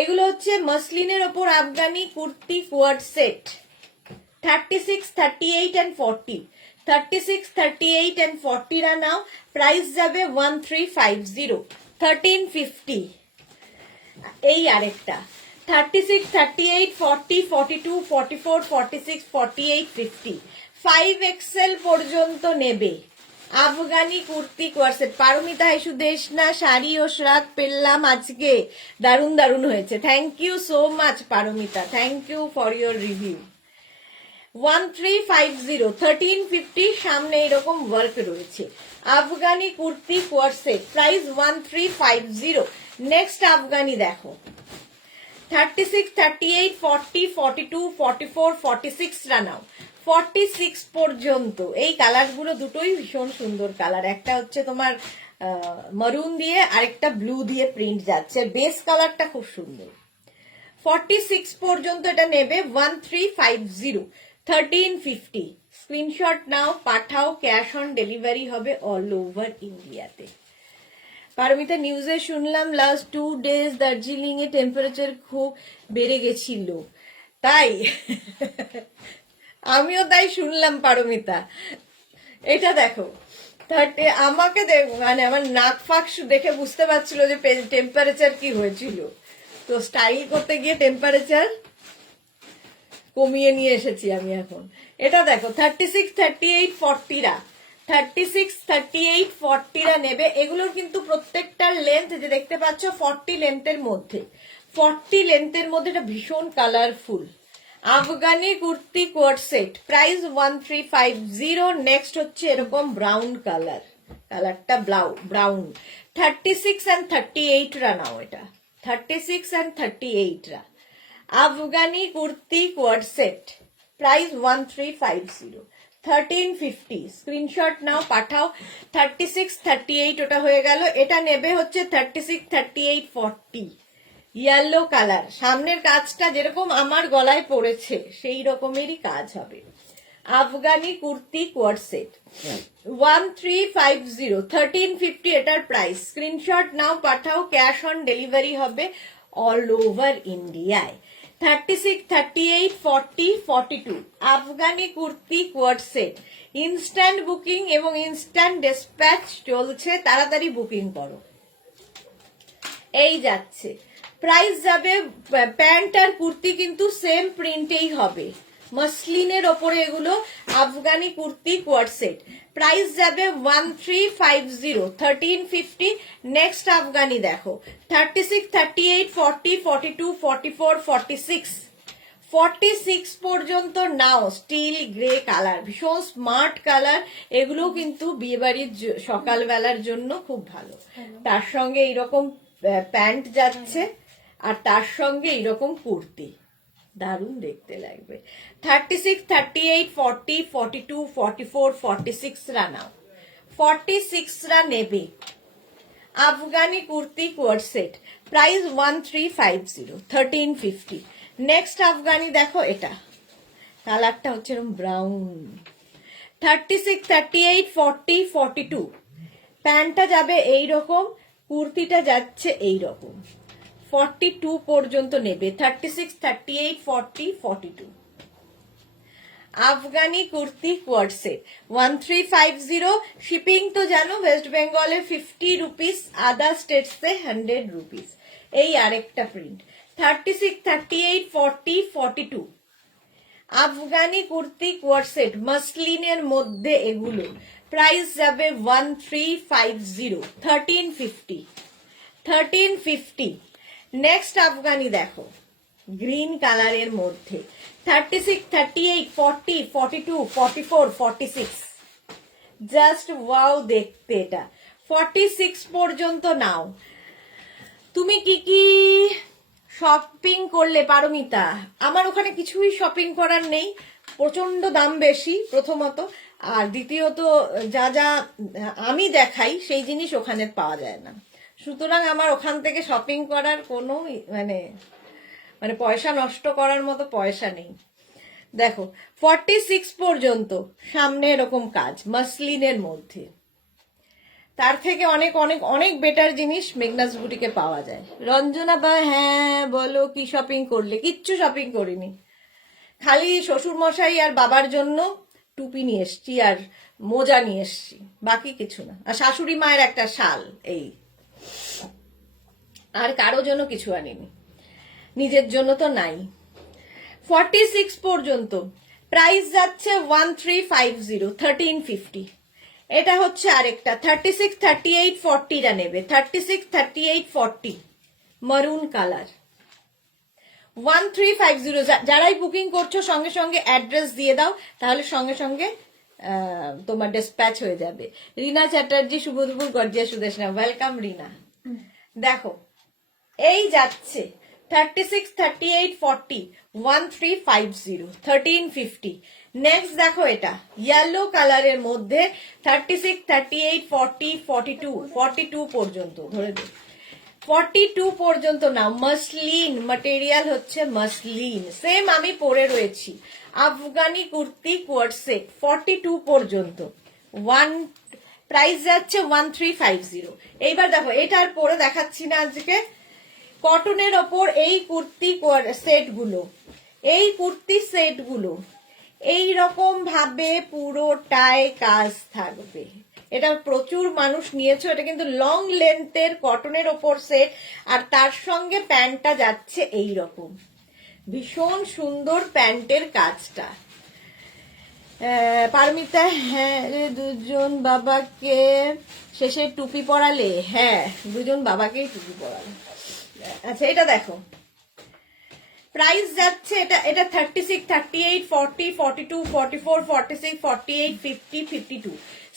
এগুলো হচ্ছে মসলিনের ওপর Afghani kurti coord set 36 38 and 40 36 38 and 40 রা নাও, প্রাইস যাবে 1350 1350। এই আরেকটা 36 38 40 42 44 46 48 50 5XL পর্যন্ত নেবে আফগানি কুর্তি কোয়ারসেট। পারমিতা হেসু দেশ না শাড়ি ও শ্রাক পেলাম আজকে, দারুণ দারুণ হয়েছে। Thank you so much Paromita, thank you for your review. 1350 1350 সামনে এরকম ওয়ার্ক রয়েছে Afghani kurti coord set, price 1350। Next Afghani দেখো 36 38 40 42 44 46 রানাও 46 পর্যন্ত। এই কালারগুলো দুটোই ভীষণ সুন্দর কালার, একটা হচ্ছে তোমার মারুন দিয়ে আরেকটা ব্লু দিয়ে প্রিন্ট যাচ্ছে, বেস কালারটা খুব সুন্দর। 46 পর্যন্ত এটা নেবে 1350 1350। স্ক্রিনশট নাও, পাঠাও, ক্যাশ অন ডেলিভারি হবে অল ওভার ইন্ডিয়াতে। পারমিতা নিউজে শুনলাম লাস্ট 2 days দার্জিলিং এ টেম্পারেচার খুব বেড়ে গেছিল, তাই আমিও তাই শুনলাম পারমিতা। এটা দেখো 30, আমাকে মানে আমার নাক ফাঁক দেখে বুঝতে পারছিল যে টেম্পারেচার কি হয়েছিল, তো স্টাইল করতে গিয়ে টেম্পারেচার কমিয়ে নিয়ে এসেছি আমি এখন। এটা দেখো 36 38 40 রা 36 38 40 রা নেবে। এগুলোর কিন্তু প্রত্যেকটার লেন্থ যে দেখতে পাচ্ছ 40 লেন্থের মধ্যে, 40 লেন্থের মধ্যে এটা ভীষণ colourful Afghani kurti coord set, price 1350। Next হচ্ছে এরকম ব্রাউন কালার, কালারটা ব্রাউন 36 and 38 রা নাও, এটা 36 and 38 রা Afghani kurti coord set, price 1350 1350। Screenshot নাও, পাঠাও। 36 38 ওটা হয়ে গেল। এটা নেবে হচ্ছে 36 38 40 ইয়েলো কালার, সামনের কাজটা যেরকম আমার গলায় পড়েছে সেই রকমেরই কাজ হবে আফগানি কুর্তি কোয়ার্ড সেট 1350 1350 এটার প্রাইস। স্ক্রিনশট নাও, পাঠাও, ক্যাশ অন ডেলিভারি হবে অল ওভার ইন্ডিয়ায়। 36 38 40 42 Afghani kurti coord set, instant booking এবং ইনস্ট্যান্ট ডিসপ্যাচ চলছে, তাড়াতাড়ি বুকিং করো। এই যাচ্ছে, প্রাইস যাবে, প্যান্ট আর কুর্তি কিন্তু সেম প্রিন্টেই হবে, মসলিনের ওপরে এগুলো Afghani kurti coord set, price যাবে 1350 1350। নেক্সট আফগানি দেখো 36 38 40 42 44 46 46 পর্যন্ত নাও। স্টিল গ্রে কালার, ভীষণ স্মার্ট কালার, এগুলো কিন্তু বিয়েবাড়ির সকালবেলার জন্য খুব ভালো। তার সঙ্গে এইরকম প্যান্ট যাচ্ছে আর তার সঙ্গে এইরকম কুর্তি, দারুণ দেখতে লাগবে। 36 38 40 42 44 46 রা নাও, 46 রা নেবে Afghani kurti coord set, price 1350 1350। Next Afghani দেখো, এটা কালারটা হচ্ছে এরকম ব্রাউন। 36 38 40 42 প্যান্টটা যাবে এইরকম, কুর্তিটা যাচ্ছে এইরকম, 42 পর্যন্ত নেবে। 36 38 40 42 Afghani kurti coord set 1350। Shipping তো জানো ওয়েস্ট বেঙ্গলে 50 রুপিস, আদার স্টেটসে 100 রুপিস। এই আরেকটা print 36 38 40 42 Afghani kurti coord set, মসলিনের মধ্যে এগুলো, প্রাইস যাবে 1350 1350 1350। নেক্সট আফগানি দেখো গ্রিন কালারের মধ্যে 36 38 40 42 44 46 জাস্ট ওয়াও দেখতে, এটা 46 পর্যন্ত নাও। তুমি কি কি শপিং করলে পারমিতা? আমার ওখানে কিছুই শপিং করার নেই, প্রচন্ড দাম বেশি প্রথমত, আর দ্বিতীয়ত যা যা আমি দেখাই সেই জিনিস ওখানে পাওয়া যায় না। সুতরাং আমার ওখান থেকে শপিং করার কোনো মানে মানে পয়সা নষ্ট করার মতো পয়সা নেই। দেখো 46 পর্যন্ত সামনে এরকম কাজ মাসলিনের মধ্যে। তার থেকে অনেক অনেক অনেক বেটার জিনিস মেঘনাস বুটিকে পাওয়া যায়। রঞ্জনা বা হ্যাঁ বলো কি শপিং করলে? কিচ্ছু শপিং করিনি, খালি শ্বশুর মশাই আর বাবার জন্য টুপি নিয়ে এসছি আর মোজা নিয়ে এসছি, বাকি কিছু না। আর শাশুড়ি মায়ের একটা শাল, এই, আর কারো জন্য কিছু আনিনি, নিজের জন্য তো নাই। 46 পর্যন্ত প্রাইস যাচ্ছে 1350 1350। এটা হচ্ছে আরেকটা 36 38 40টা নেবে, 36 38 40 মারুন কালার 1350। যারাই বুকিং করছো সঙ্গে সঙ্গে অ্যাড্রেস দিয়ে দাও, তাহলে সঙ্গে সঙ্গে তোমার ডিসপ্যাচ হয়ে যাবে। রিনা চ্যাটার্জি শুভ দুপুর গর্জিয়া সুদেশনা, ওয়েলকাম রিনা। দেখো এই যাচ্ছে 36 38 40 1350 1350। নেক্সট দেখো এটা ইয়েলো কালারের মধ্যে 36 38 40 42 42 পর্যন্ত ধরে দিই, 42 পর্যন্ত না, মাসলিন ম্যাটেরিয়াল হচ্ছে মাসলিন, সেম আমি পরে রয়েছি। আফগানি কুর্তি কোয়ার্ড সেট 42 পর্যন্ত, প্রাইস যাচ্ছে 1350। এইবার দেখো এটার পরে দেখাচ্ছি না আজকে, কটনের ওপর এই কুর্তি সেটগুলো, এই কুর্তি সেটগুলো এইরকম ভাবে পুরোটায় কাজ থাকবে। এটা প্রচুর মানুষ নিয়েছো, এটা কিন্তু লং লেন্থের কটনের ওপর সেট, আর তার সঙ্গে প্যান্টটা যাচ্ছে এই রকম, ভীষণ সুন্দর প্যান্টের কাজটা। পারমিতা হ্যাঁ রে, দুজন বাবাকে শেষে টুপি পরালে? হ্যাঁ, দুজন বাবাকেই টুপি পরালে। আচ্ছা এটা দেখো প্রাইস যাচ্ছে, এটা 36 38 40 42 44 46 48 50 52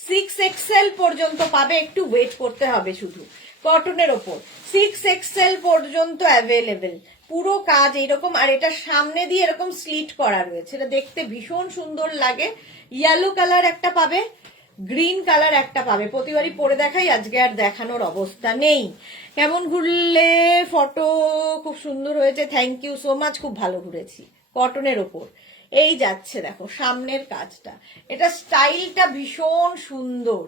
6XL পর্যন্ত পাবে। একটু ওয়েট করতে হবে শুধু, কটনের ওপর 6XL পর্যন্ত অ্যাভেলেবেল। পুরো কাজ এইরকম, আর এটা সামনে দিয়ে এরকম স্লিট করা রয়েছে, এটা দেখতে ভীষণ সুন্দর লাগে। ইয়েলো কালার একটা পাবে, গ্রিন কালার একটা পাবে। প্রতিবারই পরে দেখাই, আজকে আর দেখানোর অবস্থা নেই। কেমন ঘুরলে? ফটো খুব সুন্দর হয়েছে, থ্যাংক ইউ সো মাচ, খুব ভালো ঘুরেছি। কটনের ওপর এই যাচ্ছে, দেখো সামনের কাজটা, এটা স্টাইলটা ভীষণ সুন্দর।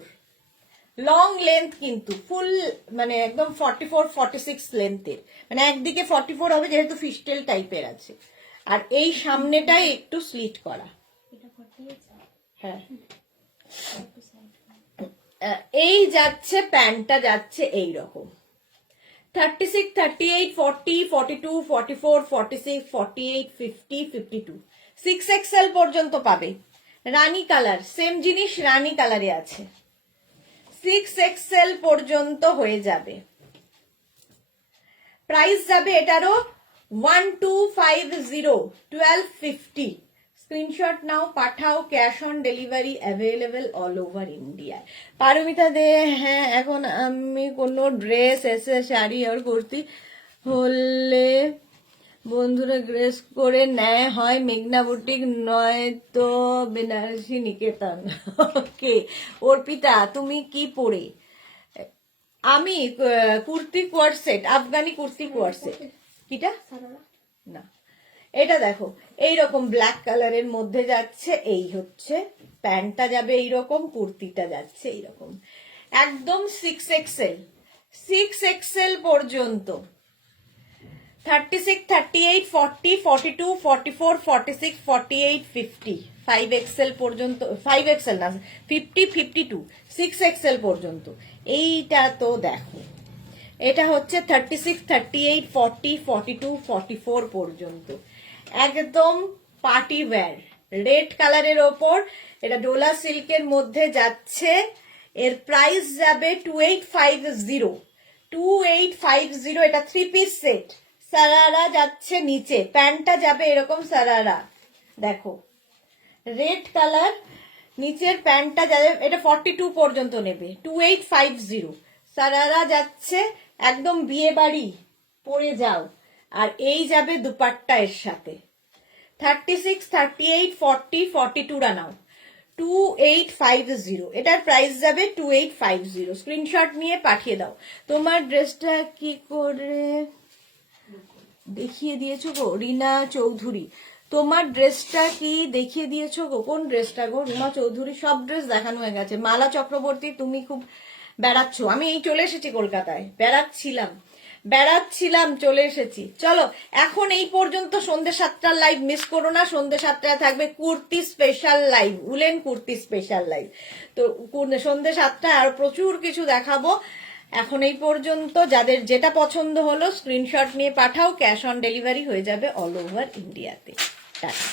লং লেন্থ কিন্তু ফুল, মানে একদম 44 46 লেন্থের, মানে একদিকে 44 হবে যেহেতু ফিস্টেল টাইপের আছে, আর এই সামনেটাই একটু স্লিট করা। হ্যাঁ এই যাচ্ছে, প্যান্টটা যাচ্ছে এই রকম 36 38 40 42 44 46 48 50 52 6XL পর্যন্ত পাবে। রানী কালার, সেম জিনিস রানী কালারে আছে, 6XL পর্যন্ত হয়ে যাবে। প্রাইস যাবে এটারও 1250 1250। স্ক্রিনশট নাও, পাঠাও, cash on delivery available all over India. Paromita Dey হ্যাঁ, এখন আমি কোনো ড্রেস এসে শাড়ি আর কুর্তি হলে বন্ধুরা গ্রেস করে নেয়, হয় মেঘনা বুটিক নয় তো বেনারসি নিকেতন। ওকে অর্পিতা, তুমি কি পরে? আমি কুর্তি কোয়ার সেট, আফগানি কুর্তি কোয়ার সেট। কিটা না, এটা দেখো এইরকম ব্ল্যাক কালারের মধ্যে যাচ্ছে, এই হচ্ছে প্যান্টটা যাবে এইরকম, কুর্তিটা যাচ্ছে এইরকম, একদম 6XL 6XL পর্যন্ত 36 38 40 42 44 46 48 50 5XL পর্যন্ত, 5XL না 50 52 6XL পর্যন্ত। এইটা তো দেখো, এটা হচ্ছে 36 38 40 42 44 পর্যন্ত, একদম পার্টি ওয়্যার, রেড কালারের ওপর, এটা ডোলা সিল্কের মধ্যে যাচ্ছে। এর প্রাইস যাবে 2850 2850। এটা 3 পিস সেট, সারারা যাচ্ছে নিচে, প্যান্টটা যাবে এরকম সারারা, দেখো রেড কালার, নিচের প্যান্টটা যাবে, এটা 42 পর্যন্ত নেবে 2850। সারারা যাচ্ছে একদম বিয়ে বাড়ি পরে যাও, আর এই যাবে দুপাট্টা এর সাথে। 36 38 40 42 নাও, 2850, এটার প্রাইস যাবে 2850। স্ক্রিনশট নিয়ে পাঠিয়ে দাও। তোমার ড্রেসটা কি করে দেখিয়ে দিয়েছো গো রিনা চৌধুরী? তোমার ড্রেসটা কি দেখিয়ে দিয়েছো গো? কোন ড্রেসটা গো রুমা চৌধুরী? সব ড্রেস দেখানো হয়ে গেছে। মালা চক্রবর্তী, তুমি খুব বেড়াচ্ছ। আমি এই চলে এসেছি কলকাতায়, বেড়াচ্ছিলাম চলে এসেছি। চলো এখন এই পর্যন্ত। সন্ধ্যে 7টার লাইভ মিস করো না। সন্ধ্যে 7টায় থাকবে kurti special live, woollen kurti special live. তো সন্ধ্যে 7টায় আর প্রচুর কিছু দেখাবো। এখন এই পর্যন্ত। যাদের যেটা পছন্দ হলো স্ক্রিনশট নিয়ে পাঠাও, ক্যাশ অন ডেলিভারি হয়ে যাবে অল ওভার ইন্ডিয়াতে। টাটা।